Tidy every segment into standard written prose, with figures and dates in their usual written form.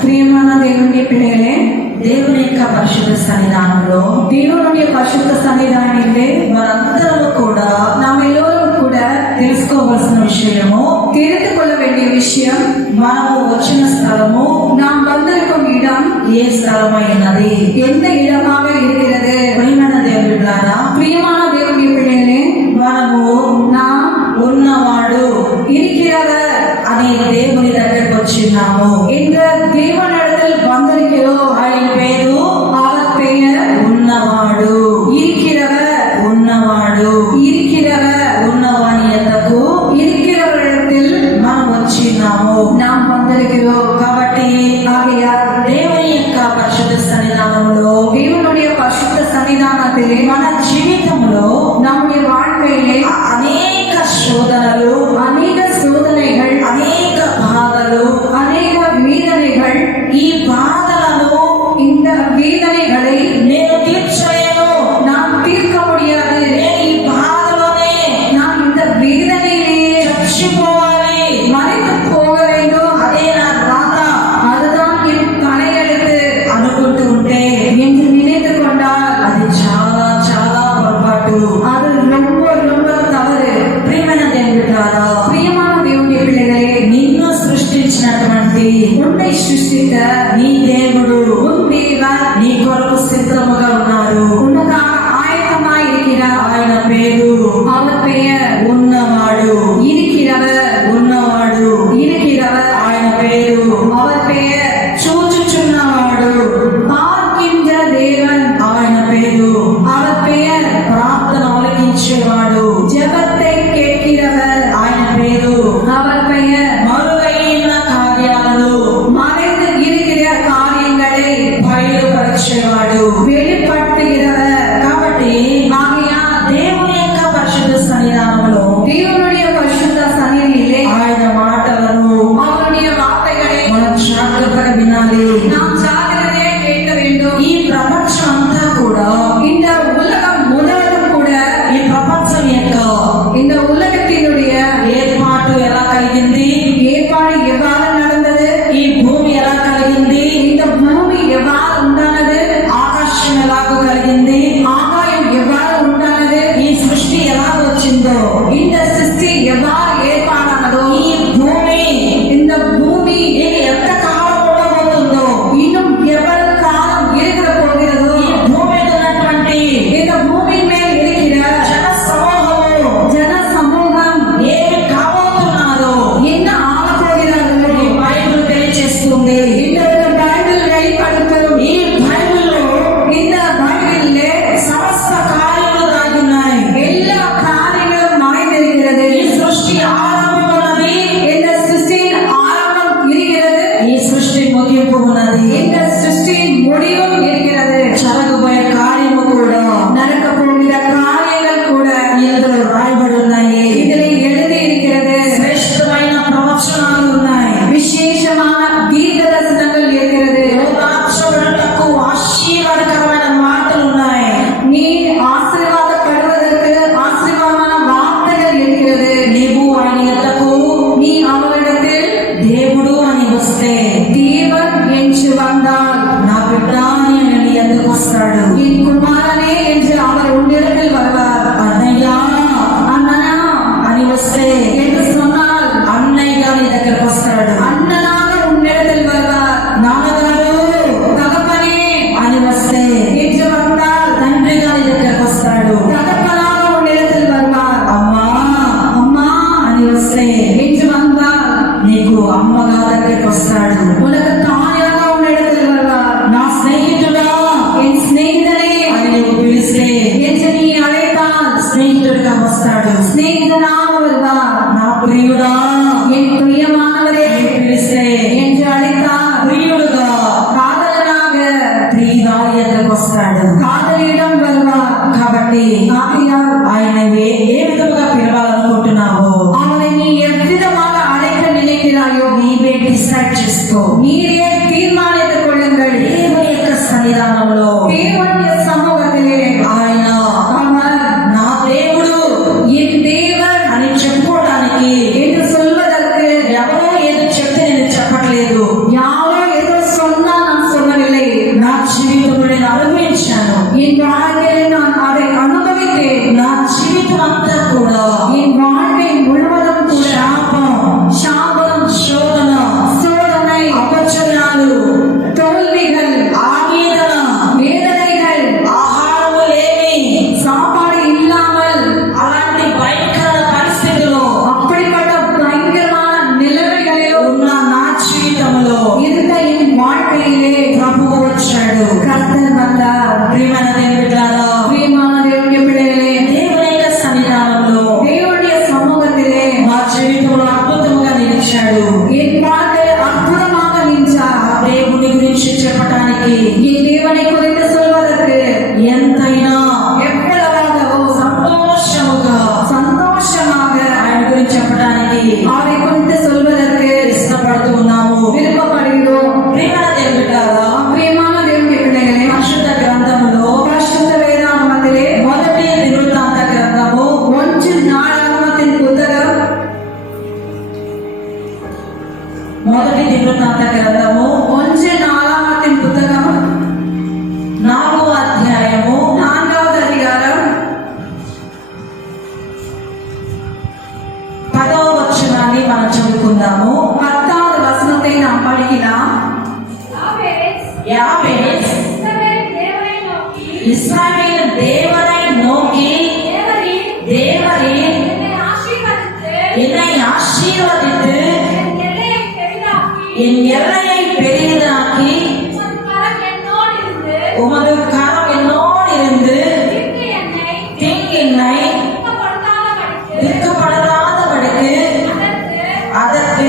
ప్రియమైన దేవుని పిల్లలే, దేవుని యొక్క పరిశుద్ధ సన్నిధానంలో దేవుని పరిశుద్ధ సన్నిధానంలో మనందరూ కూడా నామెల్లరూ కూడా తెలుసుకోవాల్సిన విషయము, தெரிந்துகொள்ள வேண்டிய விஷயம், మనము వచ్చిన స్థలము, நாம் வந்திருக்கும் இடம் ఏ స్థలమైనది, எந்த இடமாக இருக்கிறது. ప్రియమైన దేవుడారా, பிரியமான தேவனுடைய பிள்ளைகளே, మనము நாம் ఉన్నవాడు இருக்கிறவர் అనే దేవుని దగ్గరకు వచ్చినాము. என்ற தேவனிடத்தில் வந்திருக்கிறோம். ఆయన పేరు, அவர் பெயர் ఉన్నవాడు, இருக்கிறவர், ఉన్నవాడు, இருக்கிறவர், ఉన్నవాని యొద్దకు இருக்கிறவரிடத்தில் మనం వచ్చినాము. நாம் வந்திருக்கிறோம். కాబట్టి ஆகையால் దేవుని యొక్క పరిశుద్ధ సన్నిధానంలో, தேவனுடைய பரிசுத்த சன்னிதானத்திலே మన జీవితంలో நம்முடைய வாழ்க்கையிலே అనేక శోధనలు, அநேக சோதனைகள், అనేక బాధలు, அநேக வேதனைகள், ఈ బాధలను இந்த வேதனைகளை నేను తీర్చలేను, நாம் தீர்க்க முடியாது. నేను ఈ బాధలోనే நாம் இந்த வேதனையிலேயே చచ్చిపోవాలి, மறைத்து போக வேண்டும், అదే నా బాధ அதுதான் என் தலையெழுத்து అనుకుంటూ ఉంటే என்று நினைத்து கொண்டால் అది చాలా చాలా పొరపాటు. அது ரொம்ப ரொம்ப தவறு. ప్రియమైన దేవుడారా, பிரியமான தேவனுடைய பிள்ளைகளே, నిన్ను సృష్టించినటువంటి உன்னை சிருஷ்டித்த నీ దేవుడు உன் தேவன் నీ కొరకు సిద్ధముగా ఉన్నారు. உனக்காக ஆயத்தமாய் இருக்கிறார். ఆయన పేరు அவர் பெயர் ఉన్నవాడు, இருக்கிறவர், ఉన్నవాడు, இருக்கிறவர். ఆయన పేరు அவர் பெயர் చూచుచున్నవాడు, பார்க்கின்ற தேவன். ఆయన పేరు அவர் பெயர் ప్రార్థన ఆలకించేవాడు, ஜெபத்தை கேட்கிறவர். ఆయన పేరు அவர் பெயர் మరుగైన కార్యాలను மறைந்து இருக்கிற காரியங்களை బయలుపరిచేవాడు. வெளிப்படுத்துகிறவர். కాబట్టి ஆகையால் దేవుని యొక్క పరిశుద్ధ సన్నిధానంలో தேவனுடைய பரிசுத்த சந்நிதியிலே ఆయన మాటలను அவருடைய வார்த்தைகளை మనం జాగ్రత్తగా వినాలి. நாம் ஜாக்கிரதையாக கேட்க வேண்டும். ఈ ప్రపంచం అంతా కూడా, இந்த உலகம் முழுவதும் கூட, ఈ ప్రపంచం యొక్క இந்த உலகத்தினுடைய ఏర్పాటు ఎలా కలిగింది, ஏற்பாடு எவ்வாறு நடந்தது, ఈ భూమి ఎలా కలిగింది, இந்த பூமி எவ்வாறு உண்டானது, ఆకాశం ఎలాగో కలిగింది, ஆகாயம் எவ்வாறு உண்டானது, ఈ సృష్టి ఎలా వచ్చిందో, இந்த சிருஷ்டி எவ்வாறு ஏற்பாடானதோ, ఈ భూమి இந்த பூமி ఇది ఎంత కాలం ఉండబోతుందో, இன்னும் எவ்வளவு காலம் இருக்கிற போகிறதோ, ఈ భూమి మీద ఉన్నటువంటి இந்த பூமி மேல் இருக்கிற జన సమూహము ஜன சமூகம் ఏమి కాబోతున్నారో என்ன ஆகப் போகிறார்கள் ఈ బైబిల్ తెలియజేస్తుంది. இந்த பைபிள் வெளிப்படுத்தும். ఈ బైబిల్లో இந்த பைபிளிலே సమస్త కార్యాలు దాగి ఉన్నాయి. எல்லா காரியங்களும் மறைந்திருக்கிறது. ఈ సృష్టి ఆరంభం ఉన్నది, இந்த சிருஷ்டியின் ஆரம்பம் இருக்கிறது, ఈ సృష్టి ముగింపు ఉన్నది, இந்த சிருஷ்டியின் முடிவும் இருக்கிறது. జరగబోయే కార్యము కూడా நடக்க போகிற காரியங்கள் கூட ఇందులో రాయబడి ఉన్నాయి. இதில் எழுதி இருக்கிறது. శ్రేష్టమైన ప్రవచనాలు ఉన్నాయి. விசேஷமான தீர்க்க தரிசனங்கள் இருக்கிறது. ఓదార్చబడుటకు ఆశీర్వాదకరమైన మాటలు ఉన్నాయి. நீ ஆசீர்வாதப்படுவதற்கு ஆசீர்வாதமான வார்த்தைகள் இருக்கிறது. నీవు ఆయన యొద్దకు நீ அவரிடத்தில் దేవుడు అని వస్తే, தேவன் என்று வந்தால் నా బిడ్డ అని ఆయన నీ యొద్దకు వస్తాడు. என் குமாரனே என்று அவர் உன்னிடத்தில் வருவார். అన్నయ్య அண்ணனா అని వస్తే என்று சொன்னால் అన్నయ్యగా నీ దగ్గరకు వస్తాడు. அண்ணனாக உன்னிடத்தில் வருவார். నాన్నగారు தகப்பனே అని వస్తే என்று வந்தால் తండ్రిగా నీ దగ్గరకు వస్తాడు. தகப்பனாக உன்னிடத்தில் வருவார். అమ్మా அம்மா అని వస్తే என்று வந்தால் నీకు అమ్మగా దగ్గరకు వస్తాడు. உனக்கு தாயாக உன்னிடத்தில் வருவார். నా స్నేహితుడా என் சிநேகிதனே అని నువ్వు పిలిస్తే என்று நீ அழைத்தால் స్నేహితుడిగా వస్తాడు. சிநேகிதனாக வருவார். నా ప్రియుడా என் பிரியமானவரே అని పిలిస్తే என்று அழைத்தால் ప్రియుడుగా காதலனாக ప్రియురాలి దగ్గరకు వస్తాడు. காதலிடம் வருவார். కాబట్టి ஆகையால் ఆయన ఏ విధముగా పిలవాలనుకుంటున్నావో அவனை நீ எவ்விதமாக அழைக்க நினைக்கிறாயோ నీవే డిసైడ్ చేసుకో. நீரே தீர்மானித்துக் கொள்ளுங்கள். దేవుని యొక్క సన్నిధానంలో தேவனுடைய சமூகத்திலே ఆయన அவர் నా దేవుడు என் தேவன் అని చెప్పుకోవడానికి என்று சொல்வதற்கு ఎవరో ఏదో చెప్తే నేను చెప్పట్లేదు. கஷ்டாలు, தோல்விகள், ஆவேதன, வேதனைகள், ఆహారము లేని, சாப்பாடு இல்லாமல், అలాంటి భయంకర పరిస్థితుల్లో அப்படிப்பட்ட பயங்கரமான நிலைமைகளில் ఉన్న నా జీవితంలో இருந்த என் வாழ்க்கையிலே ప్రభువు వచ్చాడు. கர்த்தர் வந்தார். ప్రియమైన దేవుని బిడ్డలారా, பிரியமான தேவனுடைய பிள்ளைகளே, దేవుని యొక్క సన్నిధానంలో தேவனுடைய சமூகத்திலே మా జీవితంలో అద్భుతంగా నిలిచాడు. என் வாழ்க்கை அற்புதமாக ఆ நின்றார். దేవుని గురించి చెప్పడానికి என் தேவனை குறித்து சொல்வதற்கு ఎంతైనా எவ்வளவாகவோ సంతోషముగా சந்தோஷமாக ఆయన గురించి చెప్పడానికి அவரை குறித்து சொல்வதற்கு ఇష్టపడుతూ ఉన్నాము. விருப்பப்படுகிறோம். ప్రియమైన దేవుని బిడ్డలారా, பிரியமான தேவனுடைய பிள்ளைகளே, పరిశుద్ధ గ్రంథములో பரிசுத்த வேதாகமத்திலே మొదటి దినవృత్తాంత గ్రంథము 1 நாளாகமத்தின் புத்தகம் మొదటి దినవృత్తాంత గ్రంథము 1 நாளாகமத்தின் புத்தகம் 4వ అధ్యాయము 4வது அதிகாரம் 10వ వచనాన్ని మనం చదువుకుందాము. 10வது வசனத்தை நாம் படிக்கலாம். యాబేస్ ఇశ్రాయేలు దేవుని నోకి தேவரே என்னை ஆசீர்வதித்து என் எல்லையை பெரிதாக்கி உமது கரம் என்னோடு இருந்து தீங்கு என்னை திக்குப்படுத்தாதபடிக்கு அதற்கு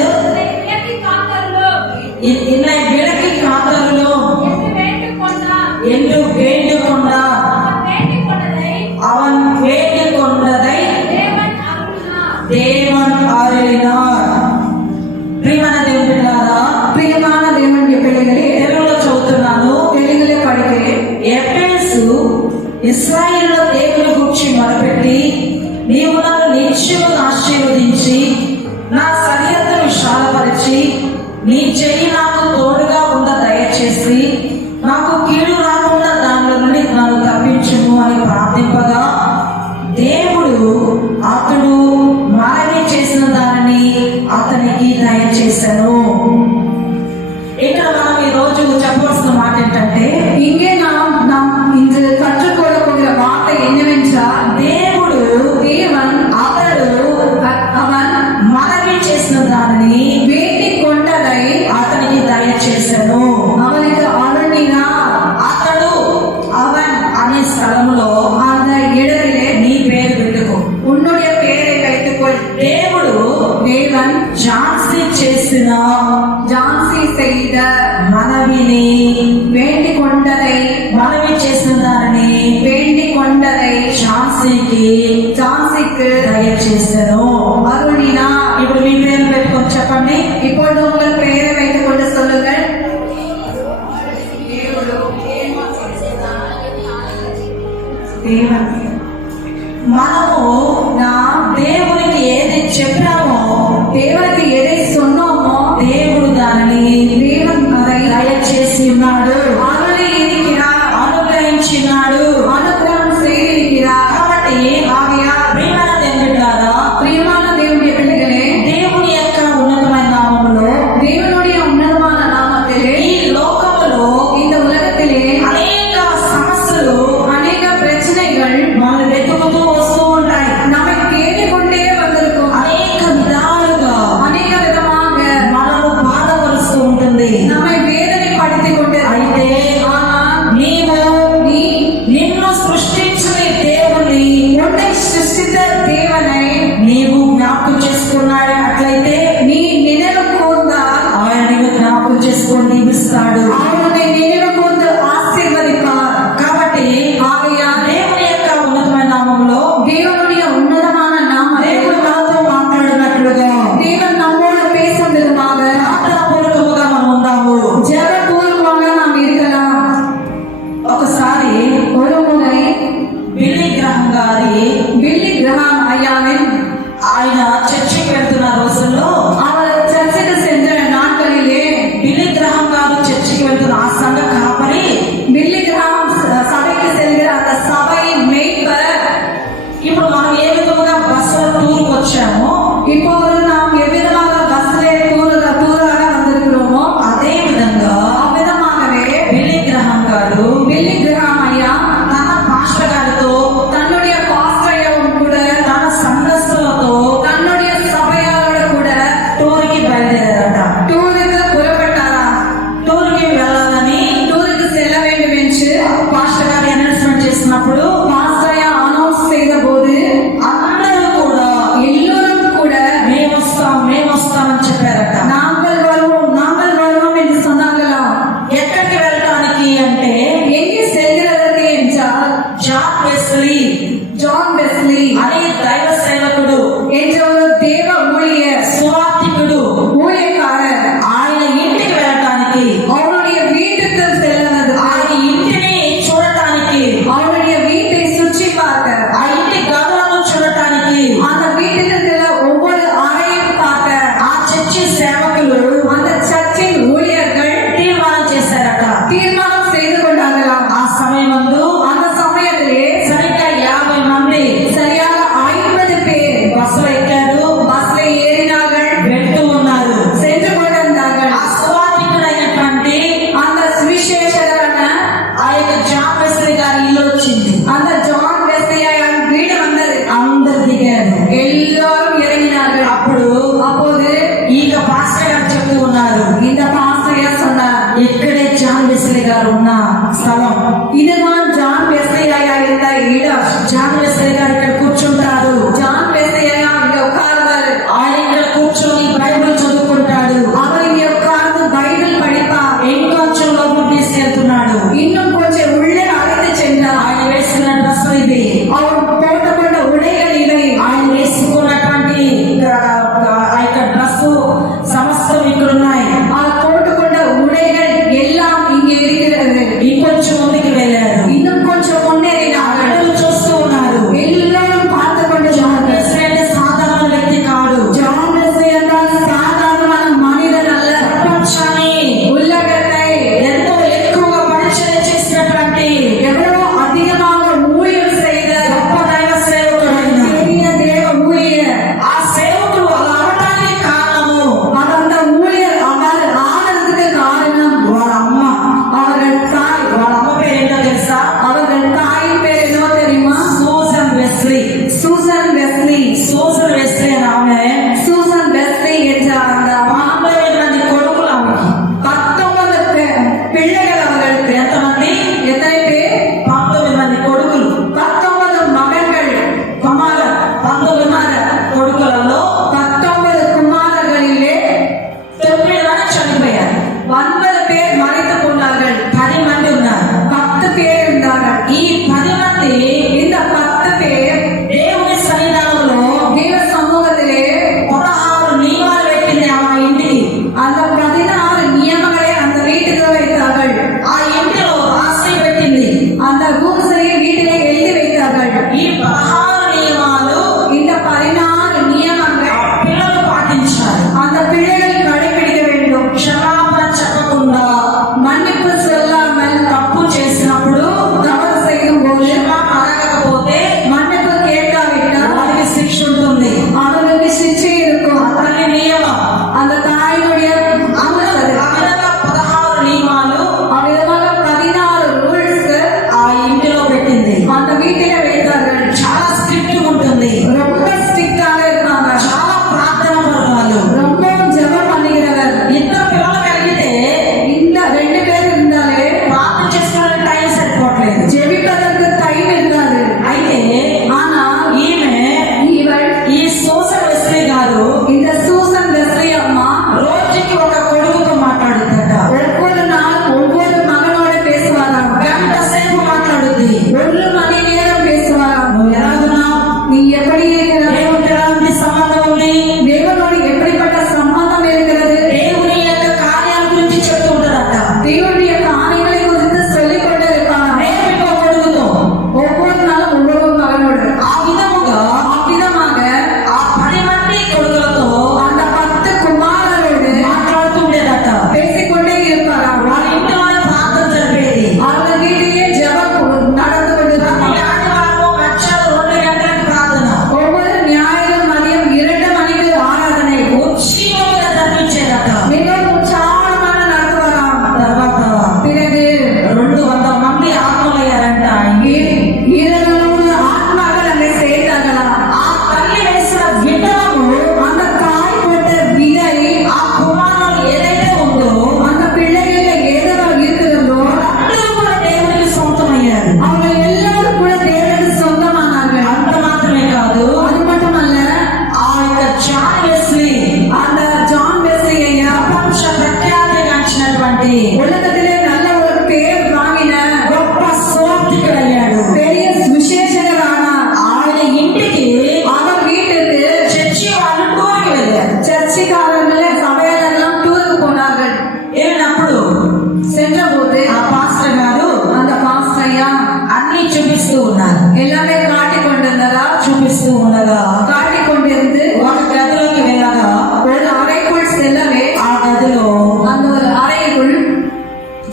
என்னை விலக்கி காத்தருளும் என்று வேண்டிக் கொண்டார். அவன் வேண்டிக் கொண்டதை தேவன் அருளினார். ప్రియమైన దేవుని బిడ్డలారా, பிரியமான தேவனுடைய பிள்ளைகளே, తెలుగులో చదువుతున్నాను. తెలుగులో படிக்கிறேன். ఎఫెసు ఇశ్రాయేలు దేవుని గురించి మొరపెట్టి, నీవు నన్ను నిత్యము ఆశీర్వదించి నా సరిహద్దును విశాలపరిచి నీ చెయ్యి నాకు తోడుగా ఉండ దయచేసి నాకు కీడు రాకుండా దానిలో నుండి నన్ను తప్పించుము అని ప్రార్థింపగా దేవుడు అతడు మనవి చేసిన దానిని అతనికి దయచేశాను. ఇక్కడ మనం ఈ రోజు చెప్పవలసిన మాట ఏంటంటే, இங்கே நாம் இன்று கற்றுக்கொள்ளக்கூடிய வார்த்தை என்னவென்றால், దేవుడు தேவன் అతడు அவன் మనవి చేసిన దానిని வேண்டிக் கொண்டதை అతనికి దయచేశాను. அவனுக்கு அருளினார். అతడు అవన్ అనే స్థలంలో அந்த இடத்திலே నీ పేరు పెట్టుకో. உன்னுடைய பெயரை வைத்துக்கொள். దేవుడు தேவன் ఝాన్సీ చేసిన ஜான்சி செய்த మనవిని, வேண்டிக் கொண்டதை మనవి చేసిన దానిని வேண்டிக் கொண்டதை ఝాన్సీకి ஜான்சிக்கு దయచేశాను. அருளினார். ఇప్పుడు మీ పేరు పెట్టుకొని చెప్పండి. இப்பொழுது உங்கள் பெயரை வைத்துக் கொண்டு சொல்லுங்கள். தேவன் మనము దేవునికి ఏది చెప్పామో தேவனுக்கு எதை சொன்னோமோ దేవుడు దానిని தேவன் அதை దయచేసి ఉన్నాడు, அருளி இருக்கிறார், అనుగ్రహించినాడు. அனுகிரகம் செய்திருக்கிறார். కాబట్టి ஆகையால் ప్రియమైన దేవుని బిడ్డలారా, பிரியமான தேவனுடைய பிள்ளைகளே, దేవుని యొక్క ఉన్నతమైన నామములో தேவனுடைய உன்னதமான நாமத்திலே ఈ లోకములో இந்த உலகத்திலே అనేక సమస్యలు அநேக பிரச்சனைகள் మనం వెతుకుతూ వస్తూ ఉంటాయి. நம்மை தேடிக்கொண்டே வந்திருக்கும். అనేక విధాలుగా அநேக விதமாக మనము బాధపరుస్తూ ఉంటుంది. நம்மை வேதனைப்படுத்திக் கொண்டு అయితే ஆனால் నీవు நீ నిన్ను సృష్టించిన దేవుని உன்னை சிருஷ்டித்த தேவனை నీవు జ్ఞాపకం చేసుకున్నాడు. అట్లయితే நீ நினைவு கூர்ந்தால் ఆయన నీవు జ్ఞాపకం చేసుకొని దీవిస్తాడు. அவர் உன்னை நினைவு கூர்ந்து ஆசீர்வதிப்பார். కాబట్టి ஆகையால் దేవుని యొక్క ఉన్నతమైన నామములో தேவனுடைய உன்னதமான நாமத்தை దేవుడు మనతో మాట్లాడినట్లుగా தேவன் நம்மோடு பேசும் விதமாக ప్రార్థనాపూర్వకముగా మనం ఉందాము. ஜெபபூர்வமாக நாம் இருக்கலாம். ఒకసారి ஒரு முறை బిల్లీ గ్రహం గారి பில்லி கிரஹாம் ஐயாவின் ఆయన చర్చికి వెళ్తున్న రోజుల్లో அவர் சர்ச்சுக்கு சென்ற நாட்களிலே బిల్లీ గ్రహం గారు చర్చికి వెళ్తున్న ఆ సంఘ కాపరి ఇక్కడే జాన్ వెస్లీ గారు ఉన్న స్థలం. இதுதான் ஜான் வெஸ்லி ஐயா இருந்த இடம். జాన్ వెస్లీ గారు ఇక్కడ కూర్చుంటారు. ஜான் வெஸ்லி ஐயா இங்க உட்கார்வாரு. ఆయన ఇక్కడ కూర్చొని బైబిల్ చదువుకుంటాడు. அவர் இங்க உட்கார்ந்து பைபிள் படிப்பார். ఇంకొంచెం లోపలికి తీసుకెళ్తున్నాడు. இன்னும் கொஞ்சம் உள்ளே அழைத்து சென்றார். ఆయన వేసుకున్న డ్రెస్ ఇది. அவர் போட்டுக்கொண்ட உடைகள் இவை. ఆయన వేసుకున్నటువంటి ఆ యొక్క డ్రెస్ సమస్తం ఇక్కడ ఉన్నాయి. அவர் போட்டுக்கொண்ட உடைகள் எல்லாம் இங்கே இருக்கிறது. ఇంకొంచెం ముందుకు వెళ్ళారు. இன்னும் கொஞ்சம் முன்னேறினார்கள். అందరూ చూస్తూ ఉన్నారు. எல்லாரும் பார்த்து கொண்டு జాన్ వెస్లీ అంటే సాధారణ వ్యక్తి కాదు. ஜான் வெஸ்லி என்றால் சாதாரணமான மனிதன் அல்ல. ప్రపంచాన్ని உலகத்தை ఎంతో ఎక్కువగా పరిచయం చేసినటువంటి எவ்வளவு அதிகமாக ஊழியம் செய்த గొప్ప దైవ సేవకుడు ఆయన. பெரிய தேவ ஊழியர். ఆ సేవకుడు అలా అవడానికి కారణము அது அந்த ஊழியர் அவர் ஆனதுக்கு காரணம் వాళ్ళ అమ్మ. அவர்கள் தாய். వాళ్ళ అమ్మ పేరు ఏంటో తెలుసా? அவர்கள் தாயின் பேர் என்ன தெரியுமா? Susan Wesley. Susan Wesley. Susan Wesley అని ఆమె சூசன் வெஸ்லி என்ற அந்த 90 మంది కొడుకులు ఆమెకి. 19 பிள்ளைகள் அவர்களுக்கு. ఎంతమంది? எத்தனை பேர்? 19 మంది కొడుకులు. 19 மகன்கள். కుమార 19 మంది కొడుకులలో 19 குமாரர்களிலே 9 మంది చనిపోయారు. 9 பேர் மறைத்து போனார்கள். 10 మంది ఉన్నారు. 10 பேர் இருந்தார்கள். ఈ 10 మంది இந்த 10 பேர் దేవుని సన్నిధానంలో தேவ சமூகத்திலே 16 నియమాలు పెట్టింది ఆ ఇంటికి. அந்த 16 நியமங்களை அந்த வீட்டுக்கு வைத்தார்கள். ఆ ఇంటిలో రాసి పెట్టింది. அந்த ரூல்ஸை வீட்டிலே எழுதி வைத்தார்கள். ఈ 16 నియమాలు இந்த 16 நியமங்கள் పిల్లలు పాటించాలి. அந்த பிள்ளைகள் கடைபிடிக்க வேண்டும். క్షమాపణ చెప్పకుండా மன்னிப்பு சொல்லாமல் తప్పు చేసినప్పుడు தவறு செய்யும் போது క్షమాపణ అడగకపోతే மன்னிப்பு கேட்காவிட்டால் వారికి శిక్ష ఉంటుంది. அவர்களுக்கு சிக்ஷை இருக்கும். తల్లి నియమం. அந்த தாயினுடைய ఆ విధంగా 16 నియమాలు அவ்விதமாக 16 ரூல்ஸ் ఆ ఇంటిలో పెట్టింది. அந்த வீட்டிலே வைத்தார்கள். చాలా స్ట్రిక్ట్ ఉంటుంది. ரொம்ப ஸ்ட்ரிக்டாக இருப்பாங்க. చాలా ప్రార్థన పరులు. ரொம்ப ஜெபம் பண்ணுகிறவர். ఇద్దరు పిల్లలు కలిగితే இந்த 2 பேர் இருந்தாலே ప్రార్థన చేసుకోవడానికి టైం సరిపోవట్లేదు. ஜெபிப்பதற்கு டைம் இருக்காது. అయితే ஆனா ఈమె இவள் ఈ సూసన్ వెస్లీ గారు இந்த சூசன் வெஸ்லி அம்மா రోజుకి ఒక కొడుకుతో మాట్లాడుతుందట. ஒவ்வொரு நாளும் ஒவ்வொரு மகனோட பேசுவாராம். గంట సేపు మాట్లాడుద్ది. 1 மணி நேரம் பேசுவாராம். నువ్వు ఎలాగున్నావు? நீ எப்படி இருக்கிறாய்? దేవుడితో ఎలాంటి సంబంధం ఉంది? தேவனோடு எப்படிப்பட்ட சம்பந்தம் இருக்கிறது? దేవుని యొక్క కార్యాల గురించి చెప్తూ ఉంటారట. தேவனுடைய காரியங்களை குறித்து சொல்லிக் கொண்டு இருப்பாராம். రేపు ఇంకో కొడుకుతో. ஒவ்வொரு நாளும் ஒவ்வொரு மகனோடு. ఆ విధముగా அவ்விதமாக ఆ 10 మంది కొడుకులతో அந்த 10 குமாரரோடு మాట్లాడుతుండేదట. பேசிக்கொண்டே இருப்பாராம். వాళ్ళ ఇంటిలోనే ప్రార్థన జరిపేది. அவர்கள் வீட்டிலேயே ஜெபம் நடந்து கொண்டிருப்பாங்க. ప్రతి ఆదివారం మధ్యాహ్నం 2 గంటలకు ప్రార్థన. ஒவ்வொரு ஞாயிறு மதியம் 2 மணிக்கு ஆராதனை. ఉత్సవంగా జరిపించేదట. மிகவும் உற்சாகமாக நடத்துவாராம். తర్వాత பிறகு 200 మంది ఆత్మలయ్యారంట. 200 ஆத்மாக்கள் அங்கே சேர்ந்தார்களாம். ఆ తల్లి వేసిన విత్తనము அந்த தாய் போட்ட விதை ఆ కుమారులు ఏదైతే ఉందో அந்த பிள்ளைகளில் ஏதோ இருக்கிறதோ అందరూ కూడా దేవునికి సొంతమయ్యారు. அவங்க எல்லாரும் கூட தேவனுக்கு சொந்தமானார்கள். అంత మాత్రమే కాదు, அது மட்டுமல்ல, ఆ యొక్క జాన్ వెస్లీ அந்த ஜான் வெஸ்லி ஐயா ప్రపంచ ప్రఖ్యాతిగాంచినటువంటి உலகத்திலே நல்ல ஒரு பேர் வாங்கின గొప్ప సువార్తికుడయ్యాడు. பெரிய சுவிசேஷகர் ஆனார். ఆయన ఇంటికి அவர் வீட்டுக்கு చర్చి వాళ్ళు టూర్కి వెళ్ళారు. சர்ச்சைக்காரர்களே சபையாளர்கள் டூருக்கு போனார்கள். వెళ్ళినప్పుడు சென்றபோது ఆ పాస్టర్ గారు அந்த பாஸ்டர் ஐயா అన్ని చూపిస్తూ ఉన్నారు. எல்லாமே காட்டிக் கொண்டிருந்ததா? చూపిస్తూ ఉండగా காட்டிக் கொண்டிருந்து ఒక గదిలోకి వెళ్ళగా ஒரு அறைக்குள் செல்லவே ఆ గదిలో அந்த ஒரு அறைக்குள்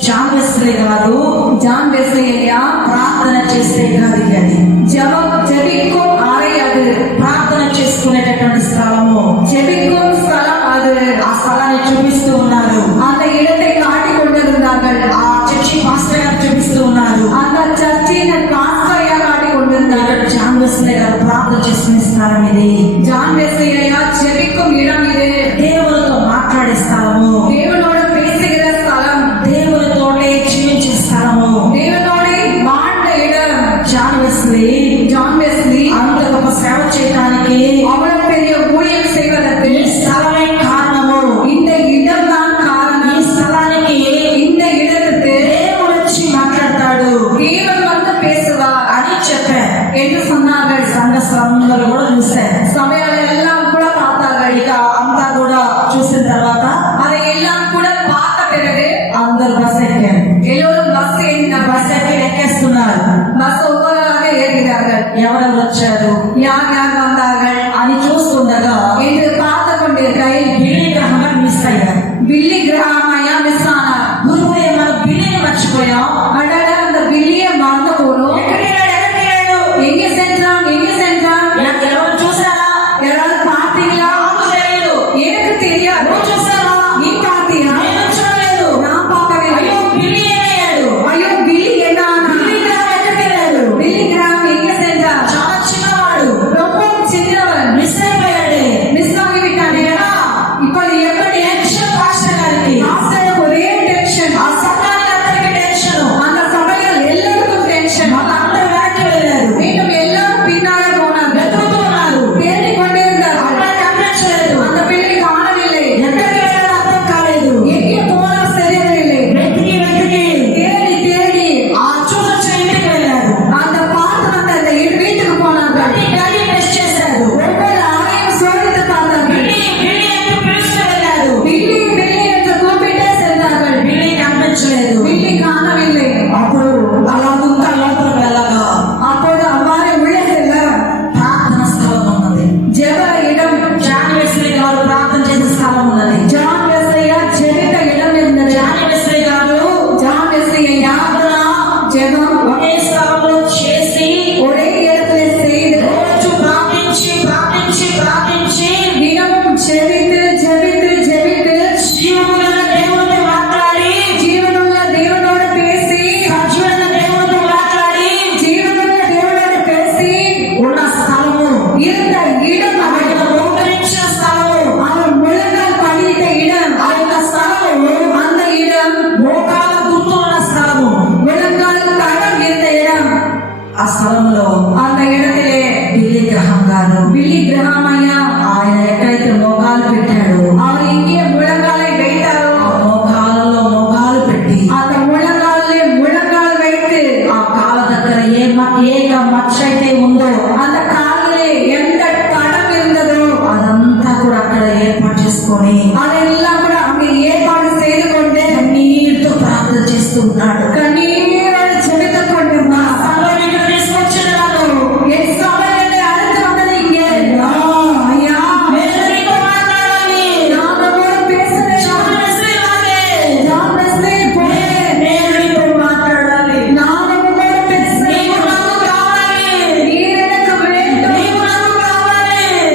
జాన్ వెస్లీ గారు ஜான் வெஸ்லி ஐயா ప్రార్థన చేసే గది అది. ஜெபிக்கும் அறை அது. ప్రార్థన చేసుకునేటటువంటి స్థలము. ஜெபிக்கும் ஸ்தலம் அது. ఆ స్థలాన్ని చూపిస్తూ ఉన్నారు. அந்த இடத்தை காட்டிக் கொண்டிருந்தார்கள். ఆ చర్చి పాస్టర్ గారు చూపిస్తూ ఉన్నారు. அந்த சர்ச்சின் பாஸ்டர் ஐயா காட்டிக் கொண்டிருந்தார்கள். జాన్ వెస్లీ గారు ప్రార్థన చేసుకునే స్థలం ఇది. ஜான் வெஸ்லி ஐயா ஜெபிக்கும் இடம் இது. దేవునితో మాట్లాడే స్థలము. தேவனோடு பேசுகிற ஸ்தலம். అందరు బస్ ఎక్కారు. எல்லோரும் பஸ் ஏறினார்கள். బస్ ఎక్కి ఎక్కేస్తున్నారు. பஸ் ஒவ்வொருவராக ஏறுகிறார்கள். ఎవరెవరు వచ్చారు யார் யார் வந்தார்கள் అని చూస్తుండగా என்று பார்த்து கொண்டிருக்கையில் బిల్లి గ్రహం మిస్ అయ్యారు. பில்லி கிரஹாமையா மிஸ் ஆனார். గురువు మనం బిల్లిని మర్చిపోయాం. அடடா, அந்த பில்லியை மறந்து போனோம். ఎక్కడికి వెళ్ళాడు? எங்கே சென்றான் எங்கே சென்றான்? ఎవరు చూసారా? யாராவது பார்த்தீங்களா? నాకు తెలియదు. எனக்கு தெரியாது. నువ్వు చూసావా? நீ பார்த்தியா? నేను చూడలేదు. நான் பார்க்கவில்லை. అయ్యో బిల్లి ఏమయ్యాడు? ஐயோ, பில்லி என்ன ஆனான்? బిల్లి గ్రహం ఎక్కడికి వెళ్ళాడు? பில்லி கிரஹாம் எங்கே சென்றார்? చాలా చిన్నవాడు. ரொம்ப சின்னவன். మిస్ అయిపోయాడు. மிஸ் ஆகிவிட்டானே. இப்போது எப்படி? టెన్షన్ పాస్టర్ గారికి. ஆசிரியர் ஒரே டென்ஷன். ఆ సంఘానికి అందరికీ టెన్షన్. அந்த சபையில் எல்லாருக்கும் டென்ஷன். వాళ్ళందరూ వెనక్కి వెళ్ళారు. மீண்டும் எல்லாரும் பின்னாலே போனார்கள். వెతుకుతూ ఉన్నారు. தேடிக் கொண்டே இருந்தார்கள். అబ్బాయి కనిపించలేదు. அந்த பிள்ளை காணவில்லை. ఎక్కడికి వెళ్ళాడో అర్థం కాలేదు. எங்கே போனால் தெரியவில்லை. వెతికి தேடி தேடி ఆ చూసొచ్చిన ఇంటికి వెళ్ళాడు. அந்த பார்த்து வந்த அந்த வீட்டுக்கு போனார்கள். డాడీ టెస్ట్ చేశాడు. ஒவ்வொரு ஆணையும் சோதித்து பார்த்தார்கள். బిల్లి ఎందుకు పిలుస్తూ వెళ్ళాడు. பில்லி பில்லி என்று கூப்பிட்டே சென்றார்கள். బిల్లి కనిపించలేదు. பில்லி காணவில்லை. అప్పుడు అలా ఇంకా లోపలికి వెళ్ళగా அப்போது அவ்வாறு உள்ளே செல்ல ప్రార్థన స్థలం ఉన్నది. ஜெப இடம், జాన్ వెస్లీ గారు ప్రార్థన చేసే స్థలం ఉన్నది. ஜான் வெஸ்லியா ஜெபித்த இடம் இருந்தது. జాన్ వెస్లీ గారు ஜான் வெஸ்லியா ஜெபம் ఒకే స్థలంలో చేసి ஒரே இடத்துல செய்து రోజు ప్రార్థించి தினமும் ஜெபித்து ஜெபித்து ஜெபித்து జీవముగల దేవునితో మాట్లాడి ஜீவனுள்ள தேவனோடு பேசி సజీవమైన దేవునితో మాట్లాడి ஜீவனுள்ள தேவனோடு பேசி ఉన్న స్థలము இருந்த இடம் ఆయన మోకరించిన స్థలము அவர் முழங்கால் படியிட்ட இடம். ఆ యొక్క స్థలము அந்த இடம் మోకాల గుర్తు ఉన్న స్థలము. முழங்கால் தடம் இருந்த இடம். ఆ స్థలంలో அந்த இடத்திலே బిల్లి గ్రహం గారు பில்லி கிரஹாமையா ఆయన ఎక్కడైతే మోకాలు పెట్టాడో அவர் எங்கே முழங்காலை வைத்தாரோ ఆ మోకాలలో మోకాలు పెట్టి அந்த முழங்காலிலே முழங்கால் வைத்து ఆ కాల దగ్గర ఏ మచ్చ అయితే ఉందో அந்த காலிலே எந்த தடம் இருந்ததோ అదంతా కూడా అక్కడ ఏర్పాటు చేసుకొని அதெல்லாம் கூட அங்கே ஏற்பாடு செய்து கொண்டு నీటితో ప్రార్థన చేస్తున్నాడు. கண்ணீரோடு ஜெபித்துக் கொண்டிருந்தார். என் சபையிலே அழைத்து வந்தது இங்கே. ஐயா, நான் உங்களோடு பேசுறேன். ஜான் வெஸ்லி போய் நான் உங்களோடு பேசுறேன். நீர் எனக்கு வேண்டும்.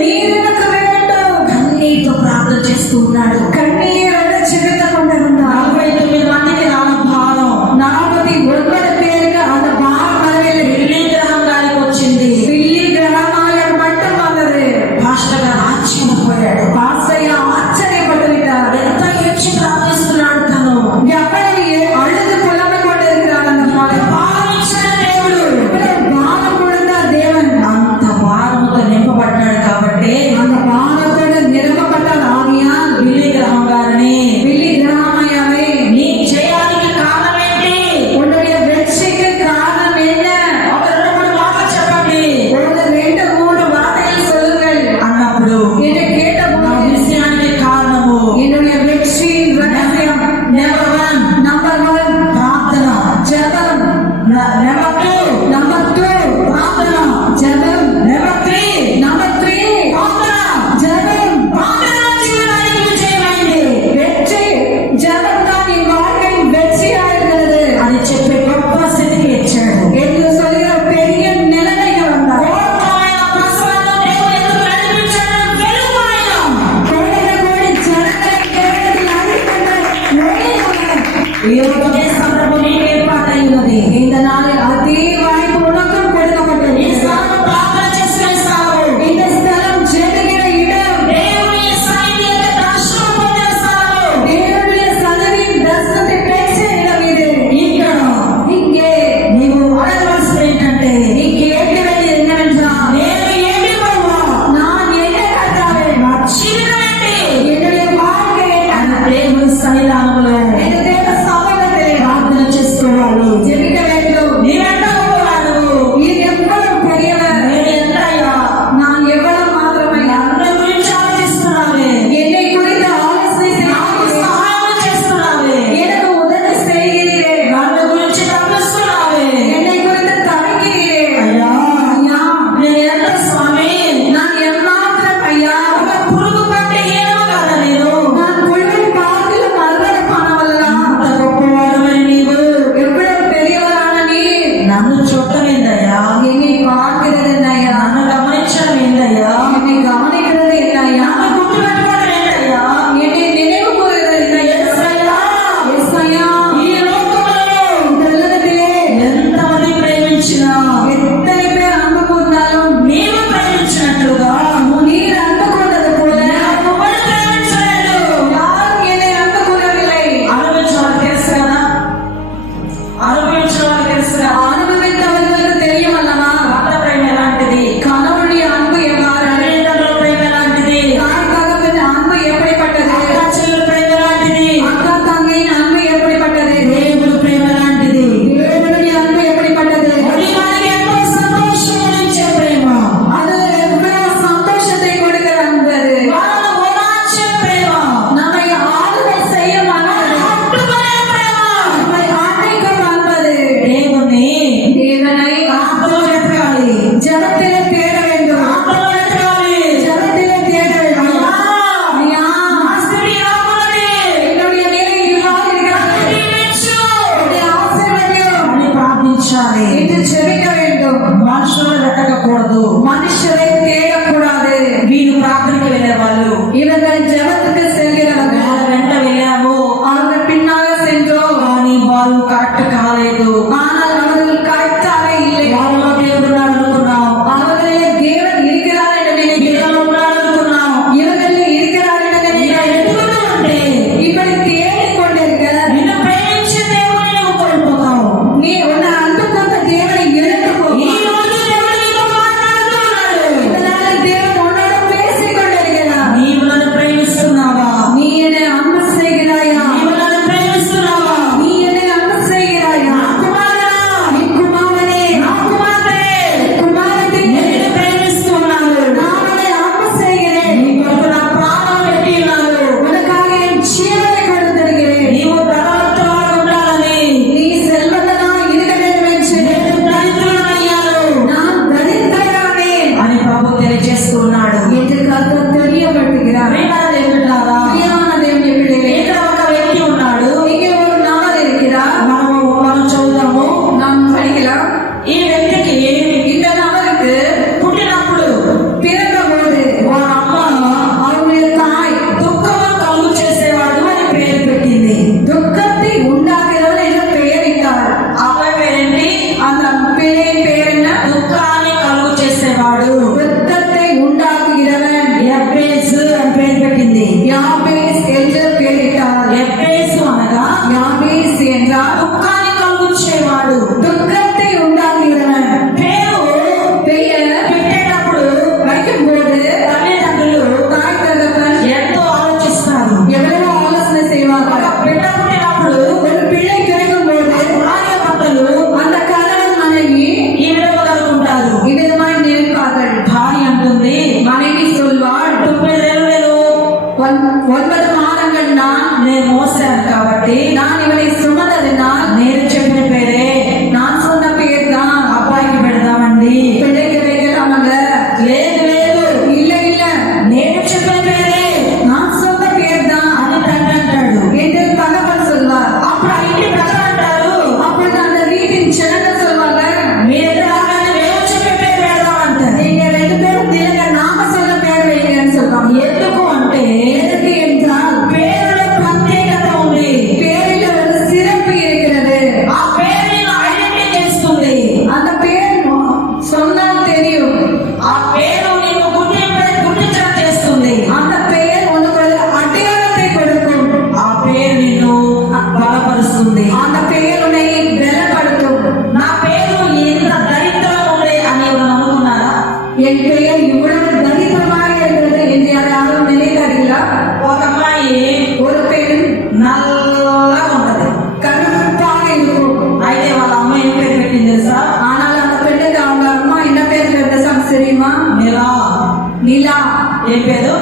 நீர் எனக்கு வேண்டும். కన్నీటితో ప్రార్థన చేస్తున్నాడు. கண்ணீரோடு ஜெபித்துக் கொண்டிருந்தார். 49 మందికి రావడం భారం 49 பேருக்கு அந்த பாரம் வரவில்லை. బిల్లి గ్రహం గారికి వచ్చింది. பில்லி கிரஹாமாயர் மட்டும் வந்தது. పాస్టర్ గారు ఆశ్చర్యపోయాడు. பாஸ்டையா ஆச்சரியப்பட்டு விட்டார். ఎంత ఏడ్చి ప్రార్థిస్తున్నాడు తను. எப்படி அழுது புலம்பிக் கொண்டிருக்கிறார் அந்த மகன். భారం ఇచ్చిన దేవుడు இவ்வளவு பாரம் கொடுத்த தேவன் అంత భారముతో నింపబడ్డాడు కాబట్టి அந்த பாரத்தோடு நிரப்பப்பட்டால் ஆகியால் బిల్లి గ్రహం గారిని பில்லி கிரஹாமாயாவே నీ జయానికి కారణం ఏంటి? உன்னுடைய வெற்றிக்கு காரணம் என்ன? ఒక 2-3 మాటలు చెప్పండి ஒரு 2-3 வார்த்தைகள் சொல்லுங்கள் అన్నప్పుడు என்று నా கேட்டபோது విషయానికి కారణము என்னுடைய வெற்றியின் ரகசியம் నెంబర్ 1 நம்பர் 1 ప్రార్థన. ஜெபம். నెంబర్ 2 நம்பர் 2 ప్రార్థన. ஜெபம். నెంబర్ 3 நம்பர் 3 ప్రార్థన. ஜெபம். ప్రార్థన జీవనానికి విజయమైంది வெற்றி ஜெபம் தான் என் வாழ்க்கையின் வெற்றியா இருக்கிறது అని చెప్పే గొప్ప స్థితికి ఇచ్చాడు. என்று சொல்கிற பெரிய நிலைமைக்கு வந்தார். కోట్లమైన ప్రసవను దేవుడు ఎందుకు నడిపించాడు? వెలుగు ఆయన. கோடி ஜனங்களை தேவனில் அழைக்கின்ற ஒளியாக ఈ రోజు ఏ సందర్భం నీకు ఏర్పాటై ఉన్నది. இந்த நாளில் அதே வாய்ப்பு உனக்கும் ఈ கொடுக்கப்பட்டது. స్థలం ప్రార్థన చేసుకునే స్థలం. இந்த ஸ்தலம் ஜெபிக்கிற இடம். దేవుని సన్నిధి దర్శనం పొందిన స్థలం. தேவனுடைய சதவின் தரிசனத்தை பெற்ற இடம் இது. ఇక్కడ இங்கே నీవు అడగవలసింది ఏంటంటే நீ கேட்க வேண்டியது என்னவென்றால் నేను ఏమి ప్రభువా? நான் என்ன கர்த்தாவே? నా జీవితం ఏంటి? என்னுடைய வாழ்க்கை என்ன? అని దేవుని సన్నిధానంలో இந்த தேவ சமூகத்திலே ప్రార్థన చేసుకోవాలి. ஜெபிக்க வேண்டும். నీ వెంట ఒక துக்காన్ని కలుగుచేవాడు. துக்கத்தை உண்டாக்குகிறவன். పేరు பெயர் పెట్టేటప్పుడు வைக்கும்போது తల్లిదండ్రులు தாய் தகப்பன் ఎంతో ఆలోచిస్తారు. எவ்வளவு ஆலோசனை செய்வார்கள். ఒక బిడ్డ పుట్టినప్పుడు ஒரு பிள்ளை கிடைக்கும்போது భార్య భర్తలు அந்த கணவன் மனைவி ఈ విధంగా అనుకుంటారు. இவ்விதமாய் நினைப்பார்கள். భార్య అంటుంది, மனைவி சொல்வாள், 9 నెలలు 9 மாதங்கள் నేను మోసాను కాబట్టి நான் இவனை சுமந்ததினால் నేను చెప్పిన పేరే நான் சொன்ன பெயர் தான் అబ్బాయికి పెడదామండి. பிள்ளைக்கு வைக்கலாமங்க. లేదు లేదు, இல்ல இல்ல, నేను చెప్పిన పేరే நான் சொன்ன பெயர் தான் అని తండ్రి అంటాడు. என்று தகவல் சொல்வார். అప్పుడు ఆ ఇంటి ప్రజలు అంటారు, அப்பொழுது அந்த வீட்டின் ஜனங்கள் சொல்வாங்க, మీరు ఎదురాగానే మేము చెప్పే పేరు పెడదామంటారు. நீங்க 2 பேரும் நில்லுங்க, நாம சொல்ல பெயர் வைங்கன்னு சொல்றாங்க. ఎందుకు అంటే எதற்கு என்றால் పేరులో ప్రత్యేకత ఉంది. பேரில் ஒரு சிறப்பு இருக்கிறது. ఆ పేరు నిన్ను ఐడెంటిఫై చేస్తుంది. அந்த பேர் சொன்னால் தெரியும். ఆ పేరు నిన్ను గుర్తించడం చేస్తుంది. அந்த பெயர் உனக்கு ஒரு அடையாளத்தை கொடுக்கும். ఆ పేరు నిన్ను బలపరుస్తుంది. அந்த பெயர் உன்னை பலப்படுத்தும். నా పేరు ఎంత దరిద్రం ఉంది అని ఎవరు అనుకున్నారా? என் பெயர் இவ்வளவு தரித்திரமாக இருக்கிறது என்று யாராலும் நினைத்தார்களா? ఒక అమ్మాయి ஒரு பெண் నల్లగా ఉంటది. கருப்பாக இருக்கும். అయితే వాళ్ళ అమ్మ ఏం పేరు పెట్టింది తెలుసా? ஆனால் அந்த பெண்ணுக்கு அவங்க அம்மா என்ன பேர் పెట్టారు தெரியுமா? నెలా. நிலா. ఏం పేరు?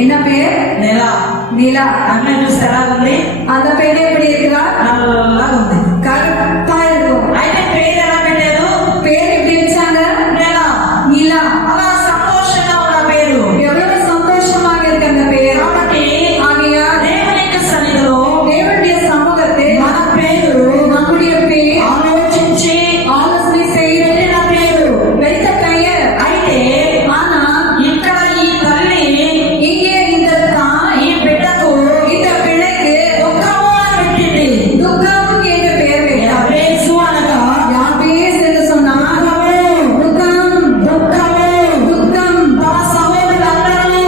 என்ன பேர்? నెలా. நிலா. అమ్మాయి చూస్తే ఎలా ఉంది? அந்த பெண் எப்படி இருக்கிறார்? నల్లగా ఉంది. கருப்பா இருக்கும். అయితే పేరు ఎలా పెట్టారు? பேர் எப்படி வச்சாங்க? నెలా. நிலா. అలా సంతోషంగా ఉన్న పేరు. எவ்வளவு சந்தோஷமாக இருக்கு அந்த பெயர். కాబట్టి ஆகையால் దేవుని యొక్క సన్నిధిలో தேவனுடைய சமூகத்தில் మన పేరు நம்முடைய பெயர் ఆలోచించి ஆலோசனை செய்து పెట్టిన పేరు. வைத்த பெயர். అయితే ஆனா ఇక్కడ ఈ తల్లి இங்கே இந்த தாய் ఈ బిడ్డకు இந்த பிள்ளைக்கு దుఃఖము అని పెట్టింది. துக்கம் என்ற பெயர் வைத்தார். యాబేసు అనగా யாபேஸ் என்று சொன்னால் துக்கம், దుఃఖము. துக்கம். తమ సహోదరులందరూ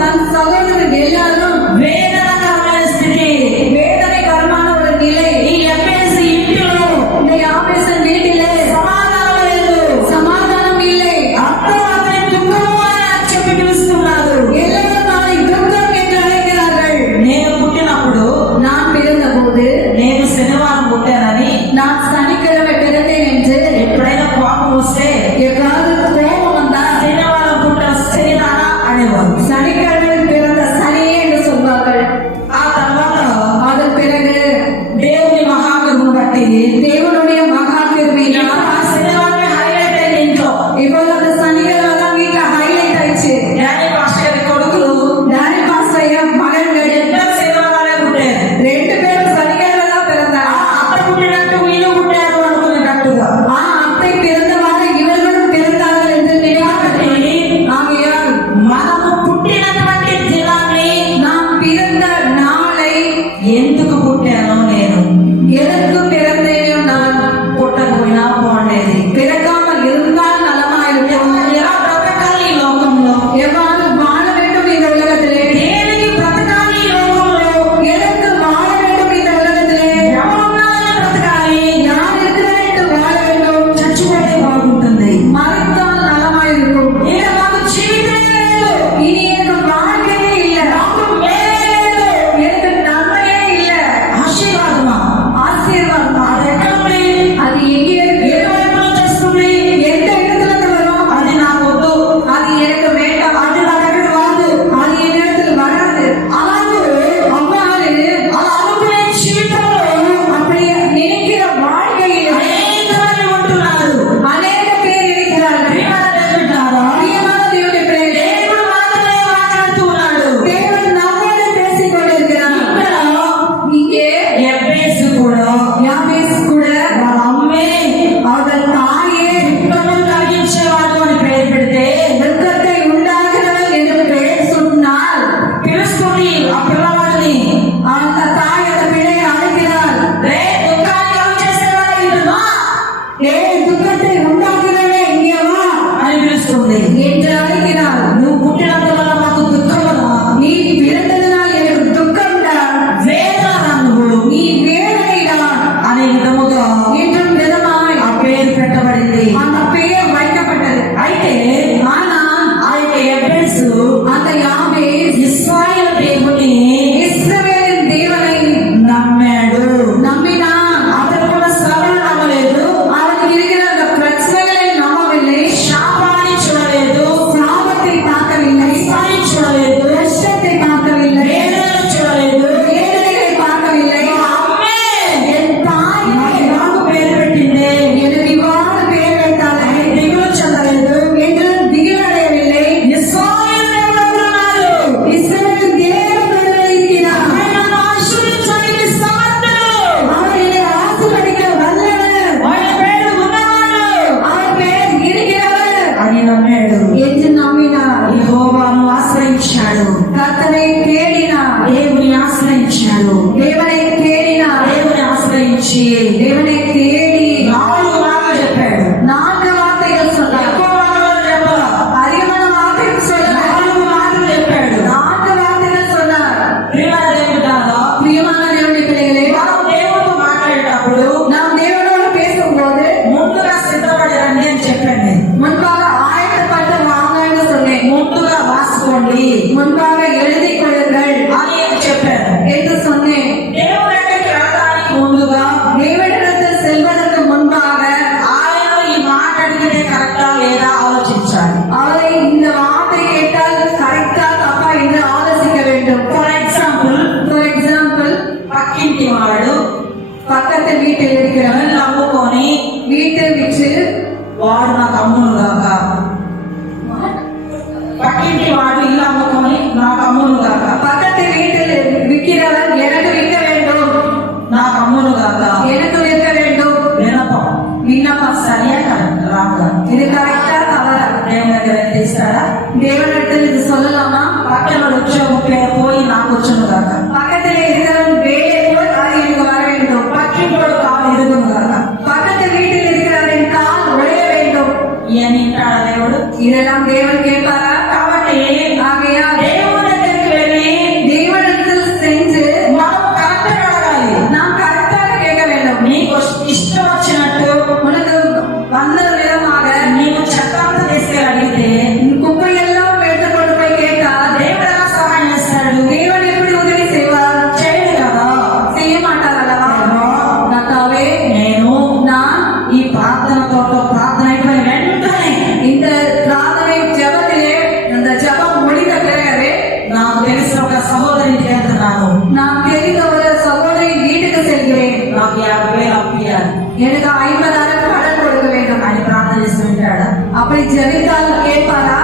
தன் சகோதரர் எல்லாரும் వేదనకరమైన స్థితి. வேதனைகரமான ஒரு நிலை. ఈ యాబేసు ఇంటిలో இந்த யாபேசன் வீட்டிலே సమాధానం లేదు. சமாதானம் இல்லை. అందరూ అతని దుఃఖము అని చెప్పి పిలుస్తున్నారు. எல்லாரும் அவனை துக்கம் என்று அழைக்கிறார்கள். నేను పుట్టినప్పుడు நான் பிறந்தபோது నేను శనివారం పుట్టానని நான் சனிக்கிழமை பிறந்தேன் என்று ఎప్పుడైనా కోపం వస్తే எவ்வாறு கோபம் வந்தால் శనివారం పుట్ట శనిదానా అనేవారు. சனிக்கிழமையில் பிறந்த சனியே என்று சொல்வார்கள். ఆ తర్వాత அதன் பிறகு దేవుని మహాకరుణను బట్టి தேவனுடைய மகா கிருபையினால் ఆ శనివారమే హైలైట్ అయింది ఇంట్లో. இப்போது அந்த சனிக்கிழமை தான் வீட்டுல ஹைலைட் ஆயிடுச்சு. డాడీ మాస్టర్ గారి కొడుకులు டானி பாஸ்டர் மகன்கள் ఇద్దరు శనివారాలే పుట్టారు. 2 பேரும் சனிக்கிழமை தான் பிறந்தார். అత్త పుట్టినట్టు వీళ్ళు పుట్టారు అనుకునేటట్టుగా. அத்தை பிறந்தவாறு இவர்களும் பிறந்தார்கள் என்று நினைவார்கள். ஆகையால் మనము పుట్టినటువంటి దినాన్ని நாம் பிறந்த நாளை ఎందుకు పుట్టానో నేను எதற்கு பிறந்தேனோ நான் పుట్టకపోయినా బాగుండేది. பிறக்காமல் இருந்தால் நலமாயிருக்கும். ఎలా బ్రతకాలి ఈ లోకంలో? எவ்வாறு வாழ வேண்டும் இந்த உலகத்திலே? దేనికి బ్రతకాలి ఈ లోకంలో? எதற்கு வாழ வேண்டும் இந்த உலகத்திலே? ఎవరున్నారని బ్రతకాలి? யார் இருக்கிறார் வாழ வேண்டும்? చచ్చిపోతే బాగుంటుంది. மறைத்தால் நலமாயிருக்கும். ఇక మాకు జీవితమే లేదు. இனி எனக்கு வாழ்க்கையே இல்லை. నాకు మేలే లేదు. எனக்கு நன்மையே இல்லை. ఆశీర్వాదమా? ஆசீர்வாதம் అది ఎక్కడ ఉంది? அது எங்கே இருக்கு? ఏ వైపు నుంచి వస్తుంది? எந்த இடத்துல இருந்து வரும்? అది నాకు వద్దు. அது எனக்கு வேண்டாம். అది నా దగ్గర రాదు. அது என் இடத்தில் வராது. అలాగే அவ்வாறு అలా అనుకునే జీవితంలో அப்படி நினைக்கிற வாழ்க்கையில் అనేక మంది ఉంటున్నారు. அநேக பேர் இருக்கிறார்கள். ప్రియమైన దేవుడారా, பிரியமான தேவனுடைய பிள்ளைகளே, దేవుడు మాత్రమే మాట్లాడుతూ ఉన్నాడు. தேவன் நம்மோடு பேசிக் கொண்டிருக்கிறார். ఇక్కడ இங்கே యెబ్బేసు కూడా யாபேஸ் கூட వాళ్ళ అమ్మే அவர்கள் தாயே దుఃఖమును కలిగించేవాడు అని పేరు పెడితే துக்கத்தை உண்டாகிறவள் என்று பெயர் சொன்னால் పిలుస్తుంది ఆ పిల్లవాడిని. அந்த தாய் அந்த பிள்ளையை அழைக்கிறார். రే దుఃఖాన్ని కలిగించేసేవాడు ఇటుమా துக்கத்தை உண்டாகிறவளே இங்கே வா అని పిలుస్తుంది. என்று அழைக்கிறார். నువ్వు పుట్టినంత వల్ల మాకు దుఃఖమునా? நீ பிறந்ததினால் எனக்கு துக்கம்டா, వేదన నువ్వు நீ வேதனைடா అనే విధముగా தேவனை தேடி 4 మాటలు చెప్పాడు. 4 வார்த்தைகள் சொன்னார். ఎక్కువ మాటలు చెప్పాల. அதிகமான வார்த்தைகள் சொன்னார். 4 మాటలు చెప్పాడు. 4 வார்த்தைகள் சொன்னார். ప్రియమైన దేవుని బిడ్డలారా, பிரியமான தேவனுடைய பிள்ளைகளே, మనం దేవునితో మాట్లాడేటప్పుడు நாம் தேவனோடு பேசும்போது ముందుగా సిద్ధపడి రండి అని చెప్పండి. முன்பாக ஆயத்தப்பட்டு வாங்கன்னு சொன்னேன். ముందుగా రాసుకోండి முன்பாக எழுதிக் கொள்ளுங்கள் అని చెప్పాను. என்று சொன்னேன். దేవుని దగ్గరికి వెళ్ళడానికి ముందుగా தேவனிடத்தில் செல்வதற்கு முன்பாக ఆయన ఈ మాట అడిగితే కరెక్టా లేదా ఆలోచించాలి. அவரை இந்த வார்த்தை கேட்டால் கரெக்டா தப்பா என்று ஆலோசிக்க வேண்டும். ఫర్ ఎగ్జాంపుల్, பக்கின்டி వాడు பக்கத்து வீட்டில் இருக்கிறவன் నమ్ముకొని வீட்டை விற்று వాడు నాకు అమ్మును గాక. పక్కింటి వాడు ఇల్లు అమ్ముకొని నాకు అమ్మును గాక, பக்கத்து வீட்டில் விற்கிறவன் எனக்கு விற்க வேண்டும், నాకు అమ్మును గాక. எனக்கு விற்க வேண்டும். వినపం விண்ணப்பம் సరియా కరెక్ట్ రాగా இது கரெக்டா தவறா? దేవుని దగ్గర తీస్తాడా? தேவனிடத்தில் இது சொல்லலாமா? పక్కన ఉద్యోగం పోయి నాకు వచ్చును గాక. பக்கத்தில் இருக்கிறவன் வேலை போல் அது எனக்கு வர வேண்டும். పక్కింటోడు కాలు ఇరుగును గాక. பக்கத்து வீட்டில் இருக்கிறவரின் கால் உடைய வேண்டும். ఈయన వింటాడా దేవుడు? இதெல்லாம் தேவன் கேட்பாரா? కాబట్టి ஆகையால் దేవుని దగ్గరికి వెళ్ళి தேவனிடத்தில் சென்று మనం కరెక్ట్ అడగాలి. நாம் கரெக்டாக கேட்க வேண்டும். నీకు ఇష్టం వచ్చినట్టు உனக்கு வந்த விதமாக నీకు చెత్తంతా తీసుకెళ్ళి అడిగితే குப்பையெல்லாம் எடுத்துக்கொண்டு போய் கேட்டால் దేవుడు ఎలా సహాయం చేస్తాడు? தேவன் எப்படி உதவி செய்வார்? చేయడు కదా. செய்ய மாட்டார் அல்லவா? கர்த்தாவே, నేను நான் ఈ ప్రార్థనతో ప్రార్థన అయిపోయిన వెంటనే இந்த பிரார்த்தனை ஜெபத்திலே அந்த ஜெபம் முடிந்த பிறகு నాకు తెలిసిన ఒక సహోదరిని చేస్తున్నాను. நான் தெரிந்த ஒரு சகோதரி வீட்டுக்கு செல்கிறேன். నాకు 50,000 అప్పియాలి எனக்கு 50,000 கடன் கொடுக்க வேண்டும். అని ప్రార్థన చేసి వింటాడా? அப்படி ஜெபித்தால் கேட்பாரா?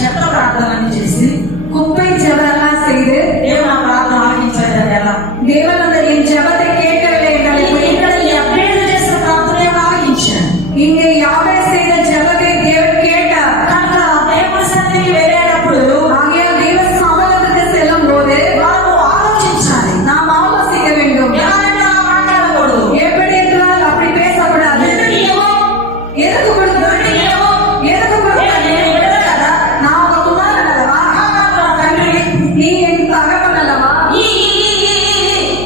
చెత్త ప్రార్థనని చేసి குப்பை ஜெபமெல்லாம் செய்து దేవుడు నా ప్రార్థన ఆలకించాడు ఎలా? தேவன் அந்த என் ஜெபத்தை கேட்கவில்லை என்றால் ఇక్కడ ఈ అప్డేట్ చేసిన ప్రార్థన ఆలకించాడు. இங்கே யாவே செய்த ஜெபத்தை தேவன் கேட்டார். కనుక దేవుని సన్నిధికి వెళ్ళేటప్పుడు ஆகையால் தேவ சமூகத்துக்கு செல்லும் போது మనము ఆలోచించాలి. நாம் ஆலோசிக்க வேண்டும். ఎలా అంటే అలా మాట్లాడకూడదు. எப்படி என்றால் அப்படி பேசக்கூடாது. ఎందుకు ఏమో எதுக்கு கொடுக்கணும்? எதுக்கு கொடுக்கணும்? నేను విడద కదా. நான் உங்க குமாரன் அல்லவா? నా తండ్రి நீ என் தகப்பன் அல்லவா?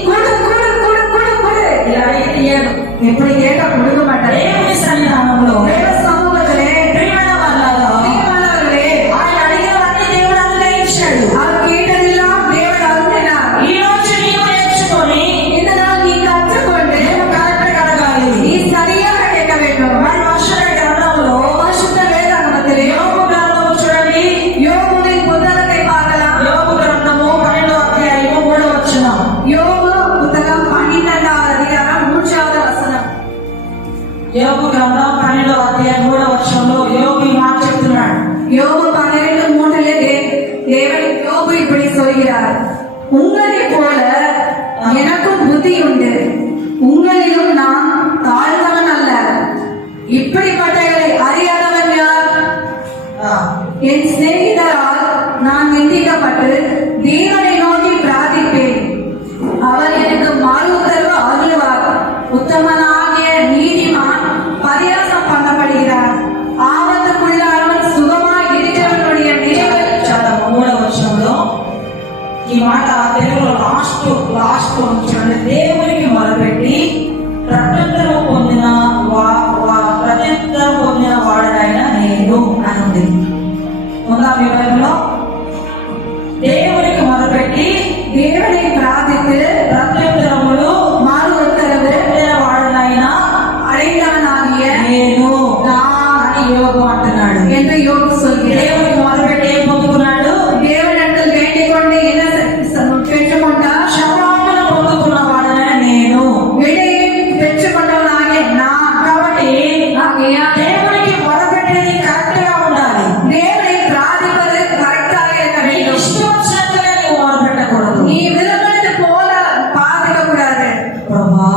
குடு குடு குடு குடு குடு. ఇలా ఇయ్యడు. எப்படி கேட்டா கொடுக்க மாட்டாரு. దేవుని సన్నిధానంలో தேவ சமூகத்திலே ప్రియమైన వాళ్ళలో பிரியமானவர்களே, ఆయన అడిగినవన్నీ దేవుడు అనుగ్రహించాడు. அவர் கேட்டதெல்லாம் தேவன் அருளினார். ఈ రోజు నీవు నేర్చుకొని இந்த நாள் நீ கற்றுக்கொண்டு కరెక్ట్ అడగాలి. நீ சரியாக கேட்க வேண்டும். మరి వర్షుల గ్రంథంలో பரிசுத்த வேதாகமத்திலே యోబు గ్రంథం చూడండి. யோபுவின் புத்தகத்தை பார்க்கலாம். యోబు గ్రంథము 12వ అధ్యాయము 3వ వచనం. யோபு புத்தகம் 12வது அதிகாரம் 3வது வசனம். యోబు గ్రంథం 12వ అధ్యాయం 3వ వచనంలో యోబు ఈ మాట చెప్తున్నాడు. யோபு 12:3 தேவன் யோபு இப்படி சொல்கிறார், உங்களைப் போல எனக்கும் புத்தி உண்டு, உங்களிலும் நான் தாழ்ந்தவன் அல்ல. இப்படிப்பட்டவர்களை அறியாதவன் யார்? என் சிநேகிதரால் நான் நிந்திக்கப்பட்டு தேவனை நோக்கி பிரார்த்திப்பேன். அவர் எனக்கு மறு உத்தரவு அருள்வார். உத்தமனாகிய நீதிமான் பரியாசம் பண்ணப்படுகிறார். ஆபத்துக்குள்ளானவன் சுகமாய் இருக்கிறவனுடைய நினைவு. చాలా 3వ వచనంలో ఈ మాట తెలుగులో లాస్ట్ చూడండి. దేవునికి మొదలుపెట్టి ప్రత్యుత్తరం పొందిన వాడనైన నేను అని ఉంది. ఉందా మీ బైబిల్లో? దేవునికి మొదలుపెట్టి தேவனை பிரார்த்தித்து ప్రత్యుత్తరములు மறு உத்தரவு పొందిన వాడనైనా அடைந்தவனாகிய నేను நான் అని యోగు అంటున్నాడు. என்று யோபு சொல்கிறார். దేవునికి మొదలుపెట్టి ఏం పొందుకున్నాడు? தேவனிடத்தில் வேண்டிக் கொண்டு என்ன பெற்றுக்கொண்டார்? క్షమాపణ పొందుకున్న వాడనైన నేను. விடையை பெற்றுக்கொண்டவனாகிய நான். కాబట్టి ஆகையால் దేవునికి మొదలుపెట్టేది కరెక్ట్ గా ఉండాలి. தேவனை பிரார்த்திப்பது கரெக்டாக இருக்க నీ வேண்டும். ఇష్టం వచ్చినట్టుగా నీవు మొదలుపెట్టకూడదు. நீ விரும்பினது போல பார்த்துக்க கூடாது. ప్రభా,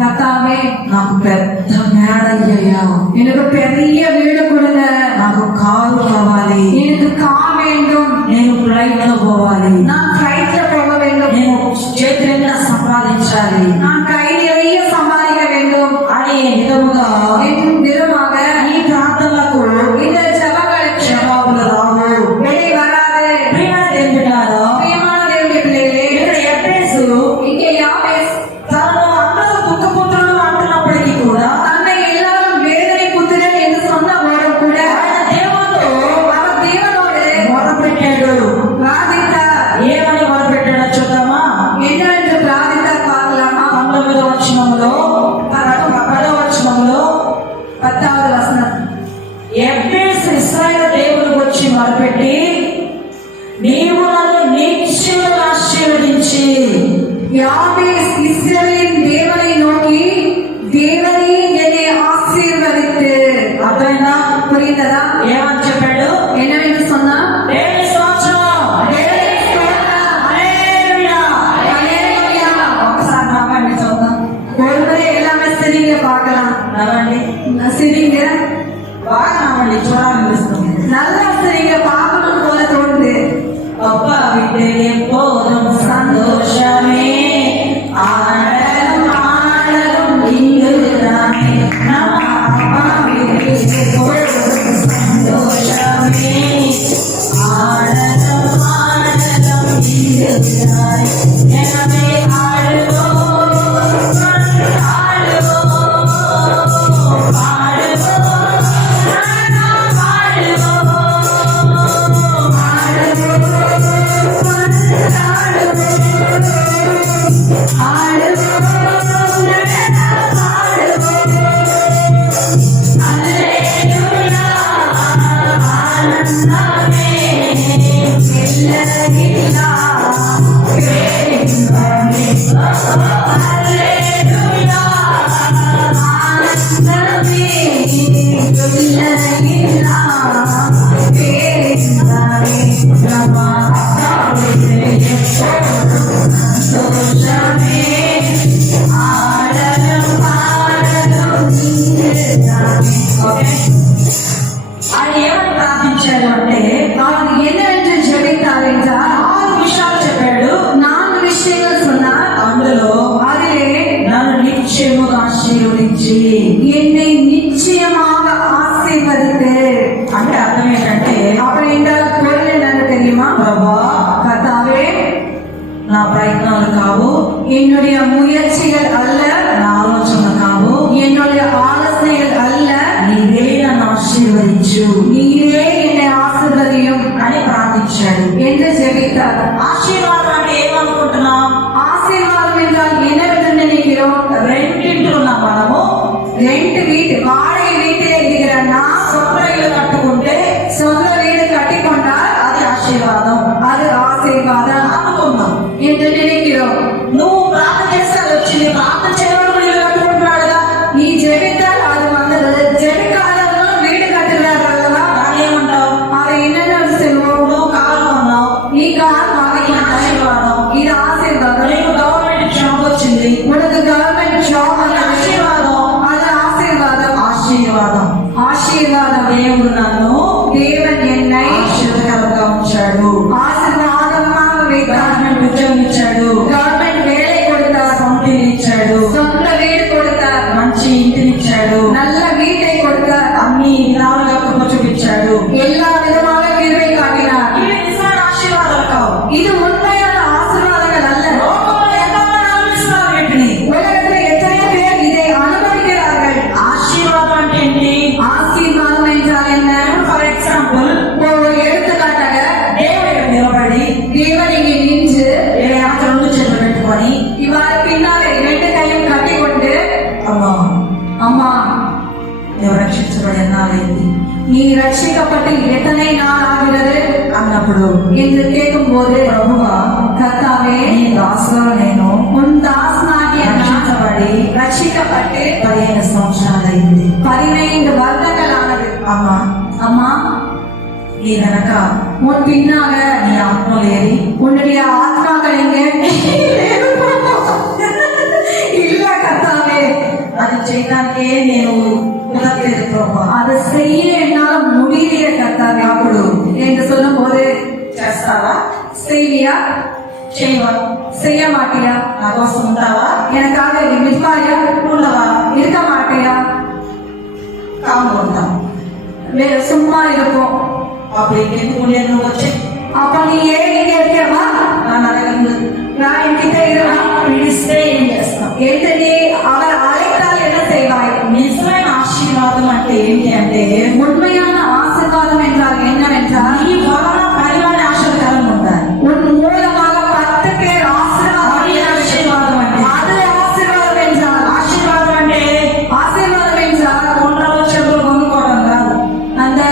கர்த்தாவே, నాకు పెద్ద మేడ అయ్యా, எனக்கு பெரிய வீடு கொடுங்க, నాకు కారు కావాలి, எனக்கு கார் வேண்டும், నేను ఫ్లైట్ లో పోవాలి, நான் ஃபிளைட்ல போக வேண்டும், నేను చేతి నిండా సంపాదించాలి, நான் கை நிறைய சம்பாதிக்க வேண்டும். అనే విధముగా விதமாக ఈ ప్రార్థనలకు இந்த ஜெபங்களுக்கு జవాబులు రావు. விடை வராது. ప్రియమైన దేవుని బిడ్డలారా, பிரியமான தேவனுடைய பிள்ளைகளே, ఇక్కడ ఎఫెసు இங்கே யாபேஸ் తనను అందరూ దుఃఖపుత్రుడు అంటున్నప్పటికీ కూడా தன்னை எல்லாரும் வேதனை புத்திரன் என்று சொன்னபோதும் கூட ఆయన దేవుడు அவர் தேவனோடு మొరపెట్టాడు. பிரார்த்தித்தார். ఏమని మొరపెట్టాడో చూద్దామా? என்னவென்று பிரார்த்தித்தார் பார்க்கலாமா? 19వ వచనంలో 10వ వచనంలో 10வது வசனம். ఎఫెసు ఇశ్రాయేలు దేవునికి వచ్చి మొరపెట్టి, నీవు నన్ను నిత్యముగా ఆశీర్వదించి யாபேஸ் இஸ்ரவேலின் தேவனை நோக்கி, தேவனே என்னை ஆசீர்வதித்து. అర్థమైందా? புரிந்ததா? ఏమని చెప్పాడు? என்னவென்று சொன்னா, దేవుని స్తోత్రం, தேவனை ஸ்தோத்திரம். హల్లెలూయా. ஹல்லேலூயா. ఒకసారి నవ్వండి చూద్దాం. ஒருமுறை எல்லாமே சிரிங்க பார்க்கலாம். నవ్వండి, சிரிங்க, బాగా నవ్వండి, చూడాలనిపిస్తుంది. நல்லா சிரிங்க, பார்க்கணும் போல தோணுது. గొప్ప విడ్డలే పోదం సంతోషమే, ఆడలం ఆడలం ఇందురానే, నమ అప్ప విడ్డలే పోదం సంతోషమే, ఆడలం ఆడలం ఇందురానే, ఎనమే ఆడువో ఆడువో ఆయన ఏమని ప్రార్థించాడు అంటే, அவர் என்னவென்று ஜெபித்தார் என்றால் 6 విషయాలు చెప్పాడు. 4 விஷயங்கள் சொன்னார். అందులో அதிலே నన్ను నిత్యముగా ఆశీర్వదించి, என்னை நிச்சயமாக ஆசீர்வதித்து. అంటే అర్థం ఏంటంటే, அப்படி என்றால் பொருள் என்னன்னு தெரியுமா? ప్రభా கர்த்தாவே, నా ప్రయత్నాలు కావు, என்னுடைய முயற்சிகள் அல்ல, నా ఆలోచన కావు, என்னுடைய ஆலோசனைகள் அல்ல, నీవే నన్ను ఆశీర్వదించు நீரே என்னை ஆசீர்வதியும் అని ప్రార్థించాడు. என்று ஜெபித்தார். ఆశీర్వాదం అంటే ఏమనుకుంటున్నాం? ஆசீர்வாதம் என்றால் என்னவென்று நினைக்கிறோம்? రెండింటిలో మనము ரெண்டு வீட்டு வாடகை வீட்டில் இருக்கிற நான் సొంత ఇల్లు కట్టుకుంటే சொந்த வீடு கட்டிக்கொண்டால் అది ఆశీర్వాదం அது ஆசீர்வாதம் అనుకుందాం. என்று நினைக்கிறோம். నువ్వు ప్రార్థన చేస్తే అది వచ్చింది. ప్రార్థన చేయడం ఇల్లు కట్టుకుంటున్నాడుగా. நீ ஜெபித்தால் அது வந்தது. ஜெபிக்காதவர்களும் வீடு கட்டுகிறார்கள் அல்லவா? దానేమంటావు? அதை என்னென்னு சொல்லுவோம்? నువ్వు కారు కొన్నావు, நீ கார் வாங்கிக்கொண்டாய். ఆశీర్వాదం. இது ஆசீர்வாதம். నీకు గవర్నమెంట్ జాబ్ వచ్చింది, உனக்கு கவர்மெண்ட் ஜாப் అది ఆశీర్వాదం. அது ஆசீர்வாதம். ఆశీర్వాదం. ஆசீர்வாதம். దేవుడు నన్ను தேவன் என்னை ఆశీర్వాదంగా ఉంచాడు. ஆசீர்வாதமாக வைத்தார். గవర్నమెంట్ ఉద్యోగం ఇచ్చాడు, கவர்மெண்ட் வேலை கொடுத்தார். సొంత ఇల్లు ఇచ్చాడు, சொந்த வீடு கொடுத்தார். మంచి ఇంటినిచ్చాడు, நல்ல வீட்டை கொடுத்தார். అన్ని విధాలుగా కృప చూపించాడు. எல்லா விதமாக கிருபை காட்டினார். ఇవి నిజమైన ఆశీర్వాదాలు కావు. இது உண்மையான ஆசீர்வாதங்கள் அல்ல. లోకంలో ఎంతమంది అనుభవిస్తున్నారు వీటిని? உலகத்தில் எத்தனையோ பேர் இதை அனுபவிக்கிறார்கள். ఆశీర్వాదం అంటే ఏంటి? ஆசீர்வாதம் என்றால் என்ன? ఫర్ ఎగ్జాంపుల్, ஒரு எடுத்துக்காட்டாக దేవుడు ఇక్కడ నిలబడి தேவன் இங்கே நின்று వెనక 2 చేతులు పెట్టుకొని, இவ்வாறு பின்னாலே 2 கையும் கட்டிக்கொண்டு, అమ్మా அம்மா నువ్వు రక్షించబడి ఎన్నాళ్ళైంది நீ ரட்சிக்கப்பட்டு எத்தனை நாள் ஆகிறது అన్నప్పుడు என்று கேட்கும்போது, ప్రభువా கர்த்தாவே, నీ దాసులో నేను உன் தாசனாகிய நான் రక్షించబడి ரட்சிக்கப்பட்டு 15 సంవత్సరాలైంది. 15 வருடங்கள் ஆனது. అమ్మా அம்மா, నీ వెనక உன் பின்னாக నీ ఆత్మలేరి உன்னுடைய ஆத்மாக்கள் எங்கே? இல்ல கர்த்தாவே, అది చేయడానికే నేను కుదరలేదు ప్రభా. அதை செய்ய என்னால முடியல கர்த்தாவே. అప్పుడు என்று சொல்லும் போது, చేస్తావా? செய்வியா? చేయవా? செய்ய மாட்டியா? నా కోసం ఉంటావా? எனக்காக நிற்பாயா? ఉండవా? இருக்க மாட்டியா? அப்ப ఇంకెందుకు ఉండేది నువ్వు వచ్చి அப்ப நீ ஏன் இங்க இருக்கவா? నన్ను అడగదు. நான் என்கிட்ட இருவா పిలిస్తే ఏం చేస్తాం? ఏంటని அவர் அழைத்தால் என்ன செய்வாய்? నిజమైన ఆశీర్వాదం అంటే ఏంటి అంటే உண்மையான ஆசீர்வாதம் என்றால் என்னவென்றால் నీ వలన 10 మంది ఆశీర్వాదాలు ఉంటాయి. உன் மூலமாக 10 பேர் ஆசீர்வாதம் అది ఆశీర్వాదం అంటే அது ఆశీర్వాదం என்றால் ఆశీర్వాదం అంటే ஆசீர்வாதம் என்றால் కొండలో చెప్పులు కొనుక్కోవడం కాదు. அந்த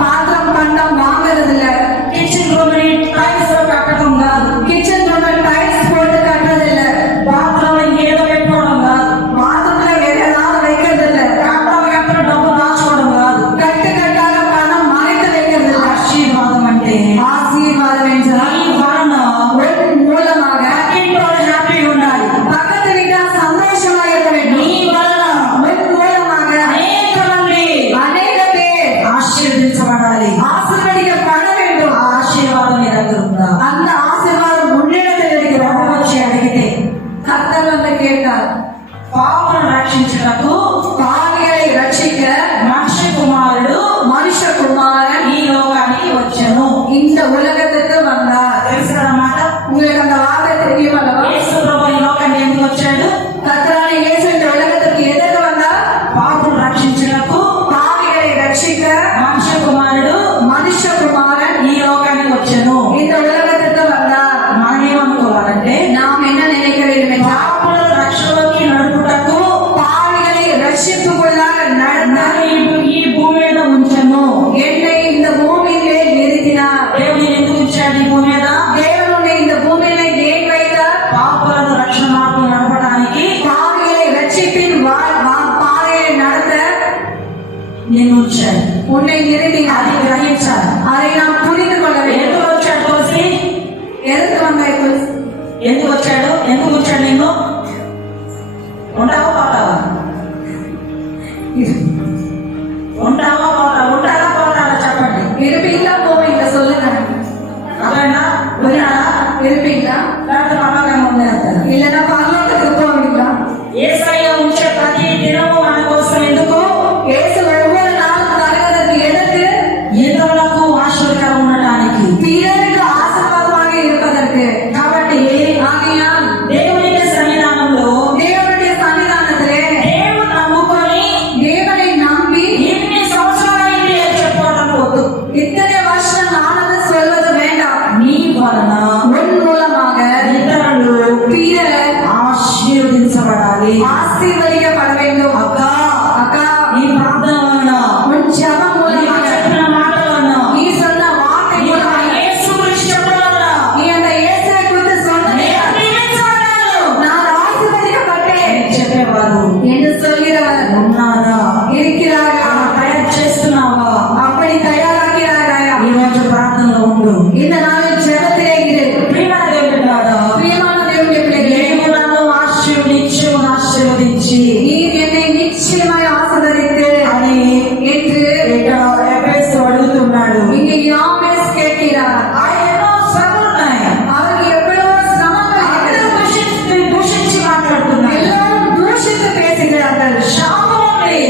பாத்திரம் பண்டம் வாங்குறது இல்ல, కిచెన్ రూమ్ ని టైల్స్ లో కట్టడం కాదు. கிச்சன் ரூம்ல டைல்ஸ் போட்டு கட்டுறது இல்ல, బాత్రూమ్ లో ఏదో పెట్టుకోవడం కాదు. பாத்ரூம்ல வேற ஏதாவது வைக்கிறது இல்ல, కట్టలు కట్టలు డబ్బు దాచుకోవడం కాదు. கட்டு கட்டாக பணம் மறைத்து வைக்கிறது இல்ல. ఆశీర్వాదం అంటే ஆசீர்வாதம் என்றால் నీ వలన உன் மூலமாக ఇంట్లో హ్యాపీగా ఉండాలి. பக்கத்து வீட்டால் சந்தோஷமா இருக்க வேண்டும். నీ వలన உன் மூலமாக అనేక మంది அநேக பேர் ఆశీర్వదించబడాలి. ஆசீர்வதிக்கப்பட வேண்டும். ఆ ఆశీర్వాదం నీ దగ్గర ఉందా? அந்த ஆசீர்வாதம் முன்னிடத்தில் இருக்கிறது. ప్రభు వచ్చి అడిగితే கர்த்தர் வந்து கேட்டார், పాపను రక్షించుటకు பாவிகளை ரட்சிக்க మనిషి కుమారుడు மனுஷகுமாரன் ఈ లోకానికి వచ్చెను. இந்த உலகத்துக்கு வந்தார். తెలుసు కదా మాట? உங்களுக்கு அந்த வார்த்தை தெரியும் அல்லவா? యేసు ప్రభు ఈ లోకానికి ఎందుకు వచ్చాడు? கர்த்தரான இயேசு இந்த உலகத்துக்கு எதற்கு வந்தார்? పాపను రక్షించుటకు பாவிகளை ரட்சிக்க మనిషి కుమారుడు மனுஷகுமாரன் ఈ లోకానికి వచ్చెను. இந்த உலகத்துக்கு வந்தார். మనం ఏమనుకోవాలంటే நாம் என்ன நினைக்க வேண்டும் என்றால் పాపల రక్షణలోకి నడుపుటకు பாவிகளை ரட்சிப்புக்குள்ளாக நடந்த ఈ భూమి మీద ఉంచెను. என்னை இந்த பூமியிலே நிறுத்தினார். దేవుడు ఎందుకు ఉంచాడు ఈ భూమి మీద? தேவன் உன்னை இந்த பூமியில ஏன் வைத்தார்? పాపలను రక్షణ మార్గం నడపడానికి பாவிகளை ரட்சிப்பின் பாதையை நடத்த నిన్ను ఉంచాడు. உன்னை நிறுத்தினார். అది గ్రహించాలి. அதை நாம் புரிந்து கொள்ள வேண்டும். ఎందుకు వచ్చాడు తులసి? எதற்கு வந்தாய் துளசி? ఎందుకు వచ్చాడు? ఎందుకు వచ్చాడు నిన్ను? ఉంటావా పోతావా? ఉంటావా పోతావా? ఉంటారా పోతారా చెప్పండి. இருப்பீங்களா போவீங்களா சொல்லுங்க. అదేనా? ఉన్నారా? இருப்பீங்களா లేకపోతే పరలోకంగా ఉండేస్తారా? இல்லைன்னா பரலோகத்துக்கு போவீங்களா? యేసయ్య ఉంచే ప్రతి దినము మన కోసం ఎందుకు? இயேசு ஒவ்வொரு நாளும் தருவதற்கு எதற்கு? ఇతరులకు ఆశీర్వాదం ఉండడానికి. பிறருக்கு ஆசீர்வாதமாக இருப்பதற்கு. కాబట్టి ஆகையால் దేవుని సన్నిధానంలో தேவனுடைய சன்னிதானத்திலே దేవుని నమ్ముకొని தேவனை நம்பி ఇన్ని సంవత్సరాలైంది అని చెప్పుకోవడం వద్దు. இத்தனை வருஷம் ஆனது சொல்வது வேண்டாம். నీ వలన உன் மூலமாக ఇతరులు பிறர் ఆశీర్వదించబడాలి. ஆசீர்வதிக்கப்பட வேண்டும். అక్కా, அக்கா, నీ ప్రార్థన వలన உன் ஜெபம் నీ மூலமாக చెప్పిన మాటల వలన நீ சொன்ன வார்த்தை నీ மூலமாக యేసు గురించి చెప్పడం వలన நீ அந்த இயேசுவை குறித்து சொன்னதை నేను దీవించబడ్డాను. நான் ஆசீர்வதிக்கப்பட்டேன் చెప్పేవారు என்று சொல்கிறவர் ఉన్నారా? இருக்கிறாரா? అలా తయారు చేస్తున్నావా? அப்படி தயாராகிறாரா? ఈ రోజు ప్రార్థనలో ఉండు. இந்த நாளில் ஜெபத்திலே இரு. ప్రియమైన దేవుని ద్వారా பிரியமான தேவனுடைய பிள்ளைகளே, దేవుడు నన్ను ఆశీర్వదించి நீர் என்னை நிச்சயமாய் ஆசீர்வதித்து అని என்று ఇక్కడ ఎఫెసు అడుగుతున్నాడు. இங்கே யாபேஸ் கேட்கிறார். ఆయన ఎన్నో శ్రమలు ఉన్నాయి. அவருக்கு எவ்வளவோ சிரமங்கள் అందరూ இருக்கிறது. దూషించి మాట్లాడుతున్నారు. எல்லாரும் தூஷித்து பேசுகிறார்கள். శాపం ఉంది.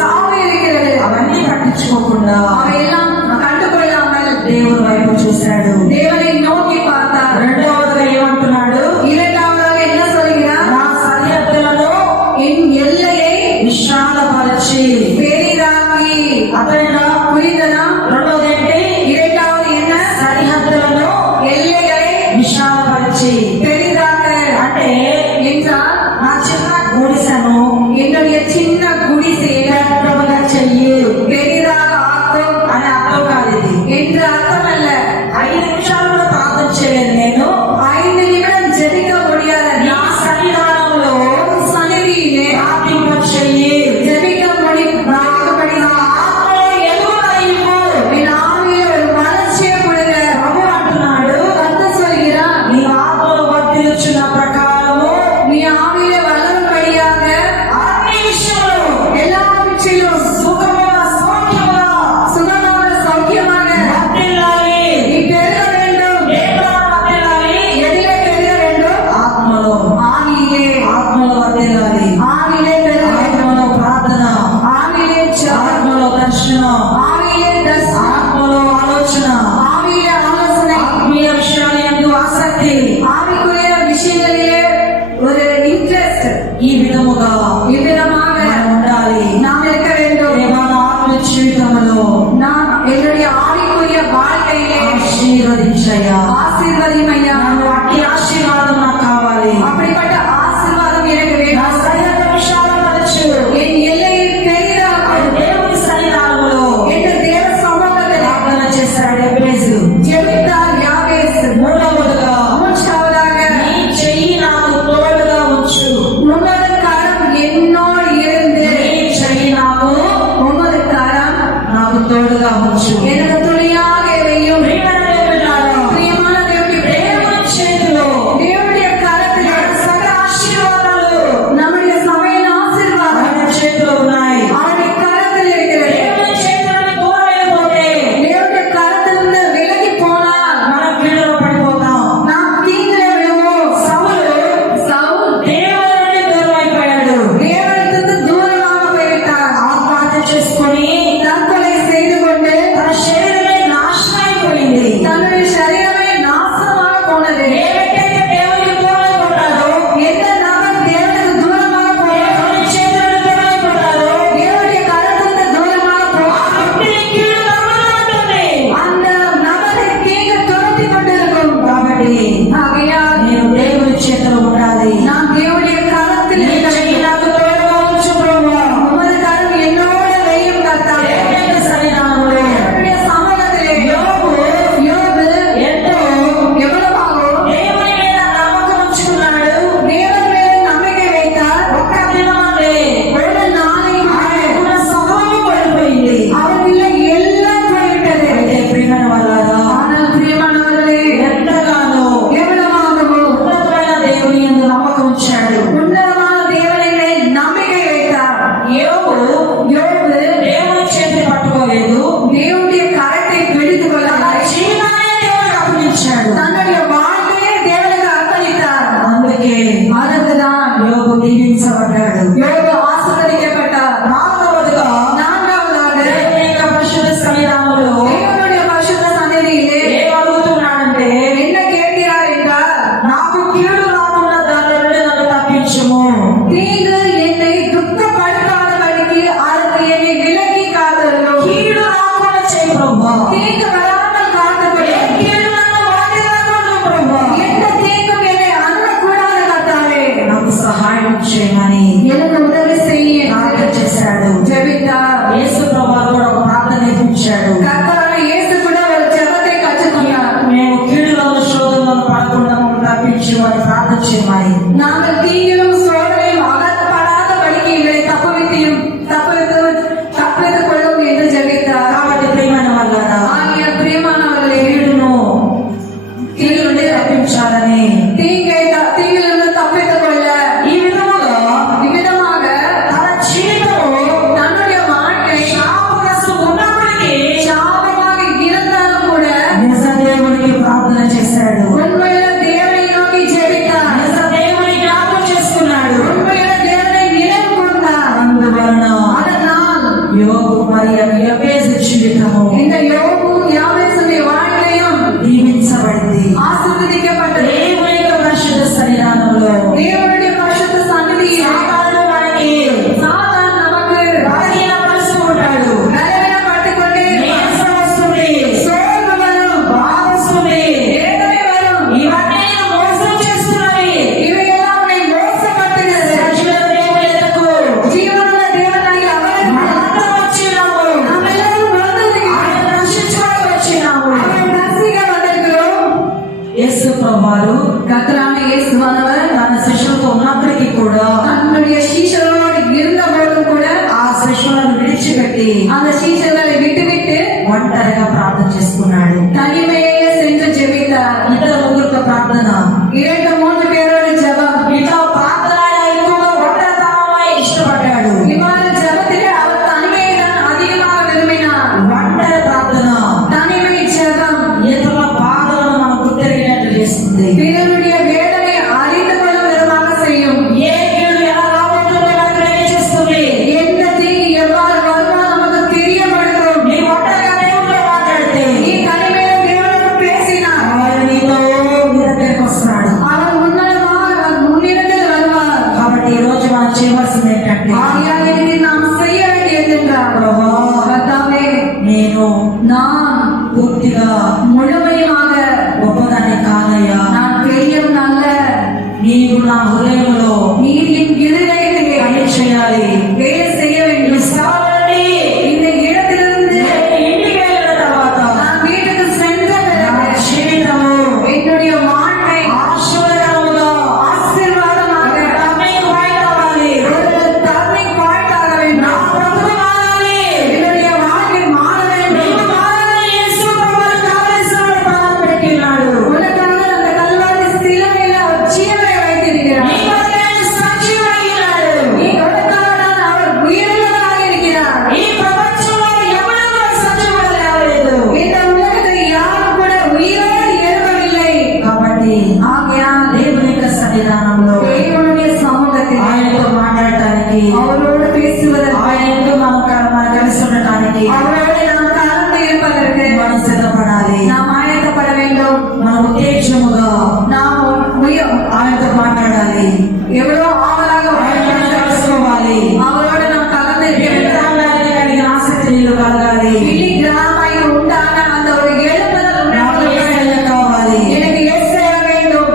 சாவு இருக்கிறது. అవన్నీ పట్టించుకోకుండా அவையெல்லாம் கண்டுகொள்ளாமல் దేవుని వైపు చూశాడు. தேவனை நோக்கி பார்த்தார். రెండవదిగా ఏమంటున్నాడు? இரண்டாவதாக என்ன சொல்கிறார்? నా సరిహద్దులను என் எல்லையை విశాలపరచి பெரிதாக்கி. అతనిగా புரிந்ததா? రెండవది ఏంటి? இரண்டாவது என்ன? సరిహద్దులను எல்லைகளை విశాలపరిచి பெரிதாக்க అంటే என்றால் నా చిన్న గుడిసెను என்னுடைய சின்ன குடிசையை పెద్దగా చెయ్యి. பெரிதாக ஆக்கும். తోడుగా ఉంచు. எனக்கு துணையாக இறையும். பிரியமான தேவனுடைய దేవుని చేతిలో தேவனுடைய கரத்திலே సకల ఆశీర్వాదాలు நம்முடைய சபையின் ஆசீர்வாதம் ఆయన చేతిలో ఉన్నాయి. அவருடைய கரத்தில் இருக்கிறது. దేవుని చేతిలోని దూరం అయిపోతే தேவனுடைய கரத்திலிருந்து விலகி போனால் మనం కీడులో పడిపోతాం. நாம் தீங்கிலே விழுவோம். సౌలు சவுல் దేవుని నుండి దూరం అయిపోయాడు. தேவனிடத்திலிருந்து தூரமாக போய்விட்டார். ఆత్మహత్య చేసుకొని தற்கொலை செய்து கொண்டு తన శరీరమే నాశనం అయిపోయింది. தன்னுடைய சரீரமே நாசமாக போனது. ఏవైతే దేవునికి దూరం అయిపోతారో, எந்த நபர் தேவனுக்கு தூரமாக போனாரோ, దేవుని చేతులకు దూరం అయిపోతారో, தேவனுடைய கரத்திலிருந்து தூரமாக ఆ போனார், వ్యక్తిని కీడు తప్పకుండా ఉంటుంది. அந்த நபரை தீங்கு துரத்தி கொண்டிருக்கும். కాబట్టి ஆகையால் నేను దేవుని చేతిలో ఉండాలి. நாம் தேவனுடைய கரத்தில் నీ இருக்க చెయ్యి வேண்டும். నాకు తోడుగా ఉంచు ప్రభువా. உமது கரம் என்னோடு வையும் கர்த்தாவே. దేవుని సన్నిధానంలో தேவனுடைய சமூகத்திலே యోబు யோபு ఎంతో எவ்வளவாகோ దేవుని మీద నమ్మకం ఉంచుకున్నాడు. தேவன் மேல் நம்பிக்கை வைத்தார். ఒక్క దినమందే ஒரு நாளில் ఆయనకున్న సర్వము పడిపోయింది. அவருடைய எல்லாம் போய்விட்டது. అయితే ప్రియమైన వాళ్ళారా, ஆனால் பிரியமானவர்களே, ఎంతగానో எவ்வளவாகவோ ఉన్నతమైన దేవుని యందు నమ్మకం ఉంచాడు. உன்னதமான தேவனை மேல் நம்பிக்கை வைத்தார். యోబు யோபு దేవుని చేతిని పట్టుకోలేదు. தேவனுடைய கரத்தை பிடித்துக் கொள்ளவில்லை. జీవనాన్ని దేవునికి అప్పగించాడు. தன்னுடைய வாழ்க்கையை தேவனுக்கு அர்ப்பணித்தார். అందుకే அதற்குதான் యోబు దీవించబడ్డాడు. யோபு ஆசீர்வதிக்கப்பட்டார். నాలుగవదిగా நான்காவதாக దేవుని యొక్క పరిశుద్ధ సన్నిధానంలో தேவனுடைய பரிசுத்த சந்நிதியிலே ఏం అడుగుతున్నాడంటే, என்ன கேட்கிறார் என்றால், నాకు కీడు రాకుండా దాని నుండి నన్ను తప్పించుము. தீங்கு என்னை துக்கப்படுத்தாதபடிக்கு அதற்கு என்னை விலக்கி காத்தருளும். కీడు రాకుండా చేయి ప్రభువా. தீங்கு வராமல் ఏ காத்துக்கொள்ளும். కీడు నన్ను వాటిల్లకూడదు ప్రభువా. எந்த தீங்கும் என்னை அணுகக்கூடாது கர்த்தாவே. నాకు సహాయం చేయమని எனக்கு உதவி செய்ய ప్రార్థన చేశాడు. ஜெபித்தார். యేసు ప్రభువు కూడా ఒక ప్రార్థన నేర్పించాడు. கர்த்தரான இயேசு கூட ஒரு ஜெபத்தை கற்றுக்கொண்டார். మేము కీడులను శోధనలను పడకుండా మమ్మల్ని తప్పించు అని ప్రార్థన చేయమని. நாங்கள் தீங்கிலும் சோதனையும் அகப்படாதபடிக்கு எங்களை தப்புவித்துக் கொள்ளும் என்று ஜெபித்தார். కాబట్టి ప్రియమైన వాళ్ళారా, ஆகிய பிரியமானவர்களே, కీడు నుండి తప్పించాలని தீங்கிலிருந்து தப்பித்துக் கொள்ள ఈ విధముగా இவ்விதமாக తన జీవితము தன்னுடைய வாழ்க்கை శాపగ్రస్తం ఉన్నప్పటికీ சாபமாக இருந்தாலும் கூட నిజ దేవునికి ప్రార్థన చేశాడు. உண்மையுள்ள தேவனை நோக்கி ஜெபித்தார். నిజ దేవుని జ్ఞాపకం చేసుకున్నాడు. உண்மையுள்ள தேவனை நினைவு கூர்ந்தார். అందువలన அதனால் యోబు మరియు యెబేజు జీవితము இந்த யோபு யாபேசுடைய வாழ்க்கையும் దీవించబడింది. ஆசீர்வதிக்கப்பட்டது. దేవుని యొక్క పరిశుద్ధ సన్నిధానంలో தேவனுடைய பரிசுத்த சந்நிதியில் సాతాను మనకి சாத்தான் நமக்கு బలహీనపరుస్తూ ఉంటాడు. பலவீனப்படுத்திக் கொண்டே నీరసం వస్తుంది, சோர்வு வரும், బాధ వస్తుంది. வேதனை வரும். ఇవన్నీ నిన్ను మోసం చేస్తున్నవి. இவையெல்லாம் உன்னை மோசப்படுத்துகிறது. సజీవ దేవుని ఎదుకు ஜீவனுள்ள தேவனாகிய அவருக்கு మరణం వచ్చినాము. நாம் எல்லாரும் வாழ்ந்திருக்கிறோம். ఆయన రక్షించడానికి వచ్చినాము. அவரை தரிசிக்க வந்திருக்கிறோம். యేసు ప్రభువారు கர்த்தரான இயேசுவானவர் తన శిష్యులతో ఉన్నప్పటికీ కూడా தன்னுடைய சீஷர்களோடு இருந்த போதும் கூட ఆ శిష్యులను విడిచిపెట్టి அந்த சீஷர்களை விட்டுவிட்டு ఒంటరిగా ప్రార్థన చేసుకున్నాడు. தனிமையே சென்று ஜெபித்தார். ఇద్దరు ముగ్గురితో ప్రార్థన. 2-3 பேரோட ஜெபம். ఇట్లా ప్రార్థన ఆయన ఎక్కువగా ఒంటరితనమే ఇష్టపడ్డాడు. இவ்வாறு ஜெபத்திலே அவர் தனிமையை தான் அதிகமாக விரும்பினார். ఒంటరి ప్రార్థన தனிமை ஜெபம் ఇతరుల బాధలను మనం గుర్తెరిగినట్లు చేస్తుంది. பிறருடைய வேதனை அறிந்து கொள்ளும் விதமாக செய்யும். ఏ కీడు ఎలా రాబోతుందో మనకు తెలియజేస్తుంది. எந்த தீங்கு எவ்வாறு வருமோ நமக்கு தெரியப்படுத்தும். నీ ఒంటరిగా దేవుడితో మాట్లాడితే நீ தனிமையில தேவனுக்கு பேசினார். ఆయన నీతో నీ దగ్గరికి వస్తున్నాడు. அவர் முன்னிடத்தில் வருவார். కాబట్టి ఈ రోజు మనం చేయవలసింది ఏంటంటే, ஆகையால் இதை நாம் செய்ய வேண்டியது என்றார். ప్రభువా, கர்த்தாவே, నేను நான் పూర్తిగా முழுமையாக గొప్పదాన్ని కాదయ్యా. நான் பெரியவன் அல்ல. నీవు నా హృదయంలో நீர் என் இருதயத்திலே పని చేయాలి. வேலை செய்ய வேண்டும். విశ్రాంతి. இந்த இடத்திலிருந்து నేను ఇంటికి వెళ్ళిన తర్వాత நான் வீட்டுக்கு சென்ற నా பிறகு జీవితము என்னுடைய வாழ்க்கை ఆశీర్వాదముగా ஆசீர்வாதமாக టర్నింగ్ పాయింట్ అవ్వాలి. ஒரு turning point ஆக வேண்டும். నా బ్రతుకు మారాలి. என்னுடைய வாழ்க்கை மாற வேண்டும். నీవు பேசுவதற்கு ఆయనతో మనం కలిసి ఉండటానికి அவரோடு நாம் கலந்து இருப்பதற்கு మనం సిద్ధపడాలి. நாம் ஆயத்தப்பட வேண்டும். మన ఉద్దేశముగా நாம் ఆయనతో మాట్లాడాలి. எவ்வளோ ஆவலாக ఆయనతో కలుసుకోవాలి. அவரோடு நாம் கலந்து కలిగిన ఆసక్తి నీళ్ళు కలగాలి. கிராமமாய் உண்டான அந்த ஒரு எழுப்புதல் నాకు యేసయ్య కావాలి. எனக்கு இயேசுவே வேண்டும்.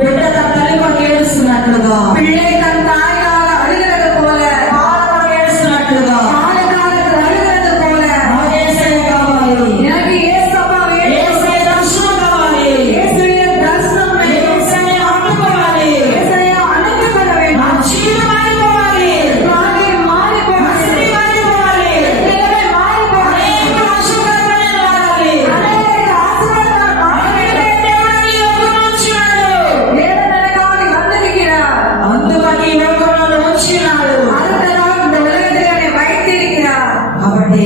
బిడ్డ తన తల్లి కొరకు ఏడుస్తున్నట్లుగా, பிள்ளை தன் தாயாக அழுகிறது போல, పాల కొరకు ఏడుస్తున్నట్లుగా பாலகாலத்தில் அழுகிறது போல నాకు యేసయ్య కావాలి. எனக்கு இயேசப்பா வேண்டும். యేసయ్య దర్శనం కావాలి. இயேசுவின் தரிசனம் வேண்டும். యేసయ్య అందుకోవాలి. இயேசுவையா அனுப்பப்பட నా வேண்டும். జీవితం మారిపోవాలి. வாழ்க்கை மாறி போக పరిస్థితి మారిపోవాలి. நிலைமை மாறி போக అనేక ఆశీర్వాదాలు రావాలి. அநேக ஆசீர்வாதங்கள் అందుకే దేవుడు ఈ లోకంలో ఉంచినాడు. தேவன் எனக்காக வந்திருக்கிறார். అందుకని ఈ లోకంలో ఉంచినాడు. அடுத்ததாக இந்த உலகத்தில் என்னை வைத்திருக்கிறார். కాబట్టి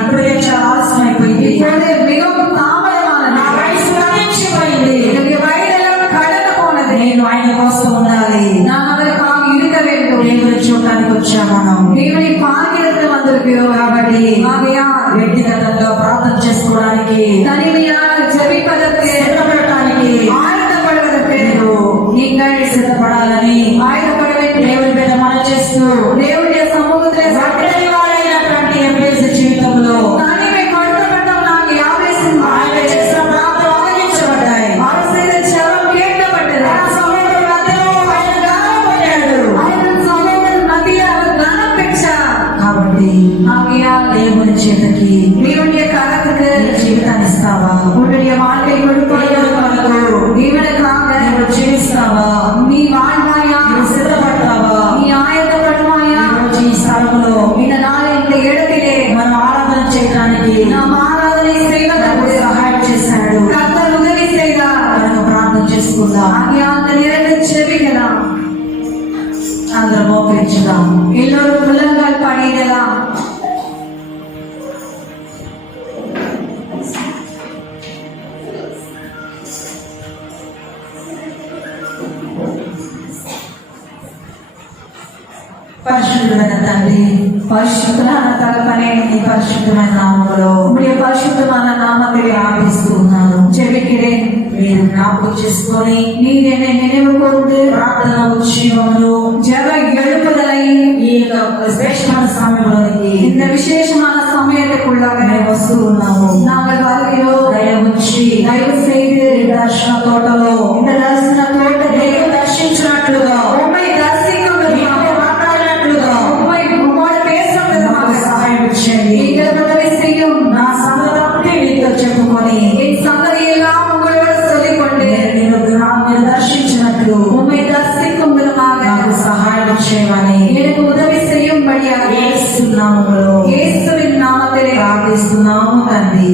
ఇప్పుడే చాలా ఆలస్యం అయిపోయింది. இப்பொழுது மிகவும் தாமதமானது. నా వయసు గతించిపోయింది. என்னுடைய வயதெல்லாம் கடந்து போனது. నేను ఆయన కోసం ఉండాలి. நாம் அவருக்காக இருக்க வேண்டும். దేవుని చూడటానికి వచ్చాం మనం. தேவனை பார்க்கிறதுக்கு வந்திருக்கிறோம். కాబట్టి ஆகையால் వ్యక్తిగతంగా ప్రార్థన చేసుకోవడానికి, தனிமையாக ஜெபிப்பதற்கு సిద్ధపడటానికి ஆயத்தப்படுவதற்கு நீங்கள் సిద్ధపడాలని ஆயத்தப்பட வேண்டும். దేవుని మీద మనం చేస్తూ தேவனுடைய சமூகத்திலே ఒంటరి వాడైనటువంటి ఎబ్బేసు జీవితంలో தனிமைப்படுத்தப்பட்டோம். நாங்கள் யாவேசின் ఆయన చేసిన ప్రార్థనలు ఆలకించబడ్డాయి. அவர் செய்த ஜெபம் கேட்கப்பட்டது. ఆ సమయంలో మధ్యలో ఆయన గానం పొందాడు. அவர் சமூகத்தின் மத்தியில் அவர் கனம் பெற்றார். కాబట్టి ஆகையால் దేవుని చేతకి தேவனுடைய கரத்துக்கு నీ జీవితాన్ని ఇస్తావా? உன்னுடைய வாழ்க்கை கொடுப்பது தேவனுக்காக నువ్వు జీవిస్తావా? நீ வாழ்வாயா? నువ్వు సిద్ధపడతావా? நீ ஆயத்தப்படுவாயா? ఈరోజు ఈ స్థలంలో இந்த நாள் இந்த இடத்திலே మనం ఆరాధన చేయడానికి நாம் ஆராதனை నాకు செய்வதற்கு సహాయం చేశాడు. கர்த்தர் உதவி செய்தார். కనుక ప్రార్థన చేసుకుందాం. ஆகிய அந்த நேரத்தில் செபிக்கலாம். అందరం మోకరించుదాం. எல்லோரும் முழங்கால் படியிடலாம். పరిశుద్ధమైన తండ్రి, பரிசுத்தமான தகப்பனே, నీ పరిశుద్ధమైన నామములో உம்முடைய பரிசுத்தமான நாமத்திலே ప్రార్థిస్తూ ఉన్నాను. ஜெபிக்கிறேன். మీరు జ్ఞాపకం చేసుకొని நீர் என்னை நினைவு கூர்ந்து ప్రార్థన ఉద్యమములు ஜெப எழுப்புதலை ఈ యొక్క శ్రేష్టమైన సమయంలోనికి இந்த விசேஷமான சமயத்துக்குள்ளாக మేము వస్తూ ఉన్నాము. நாங்கள் வருகிறோம். దయ ఉంచి தயவு செய்து ఈ దర్శన తోటలో இந்த தரிசன தோட்டத்தை నీవు దర్శించినట్లుగా, உம்மை தரிசிக்கும் నీతో விதமாக, మాట్లాడినట్లుగా உம்மை உம்மோடு பேசும் నాకు விதமாக సహాయం ఇచ్చేయండి. நீங்கள் உதவி செய்யும். నా సంగతి నీతో చెప్పుకొని என் சந்ததியெல்லாம் உங்களோடு சொல்லிக்கொண்டு మీరు దర్శించినట్లు உம்மை தரிசிக்கும் விதமாக నాకు సహాయం చేయమని எனக்கு உதவி செய்யும்படியாக యేసు నామములో இயேசுவின் நாமத்திலே ప్రార్థిస్తున్నాము తండ్రి.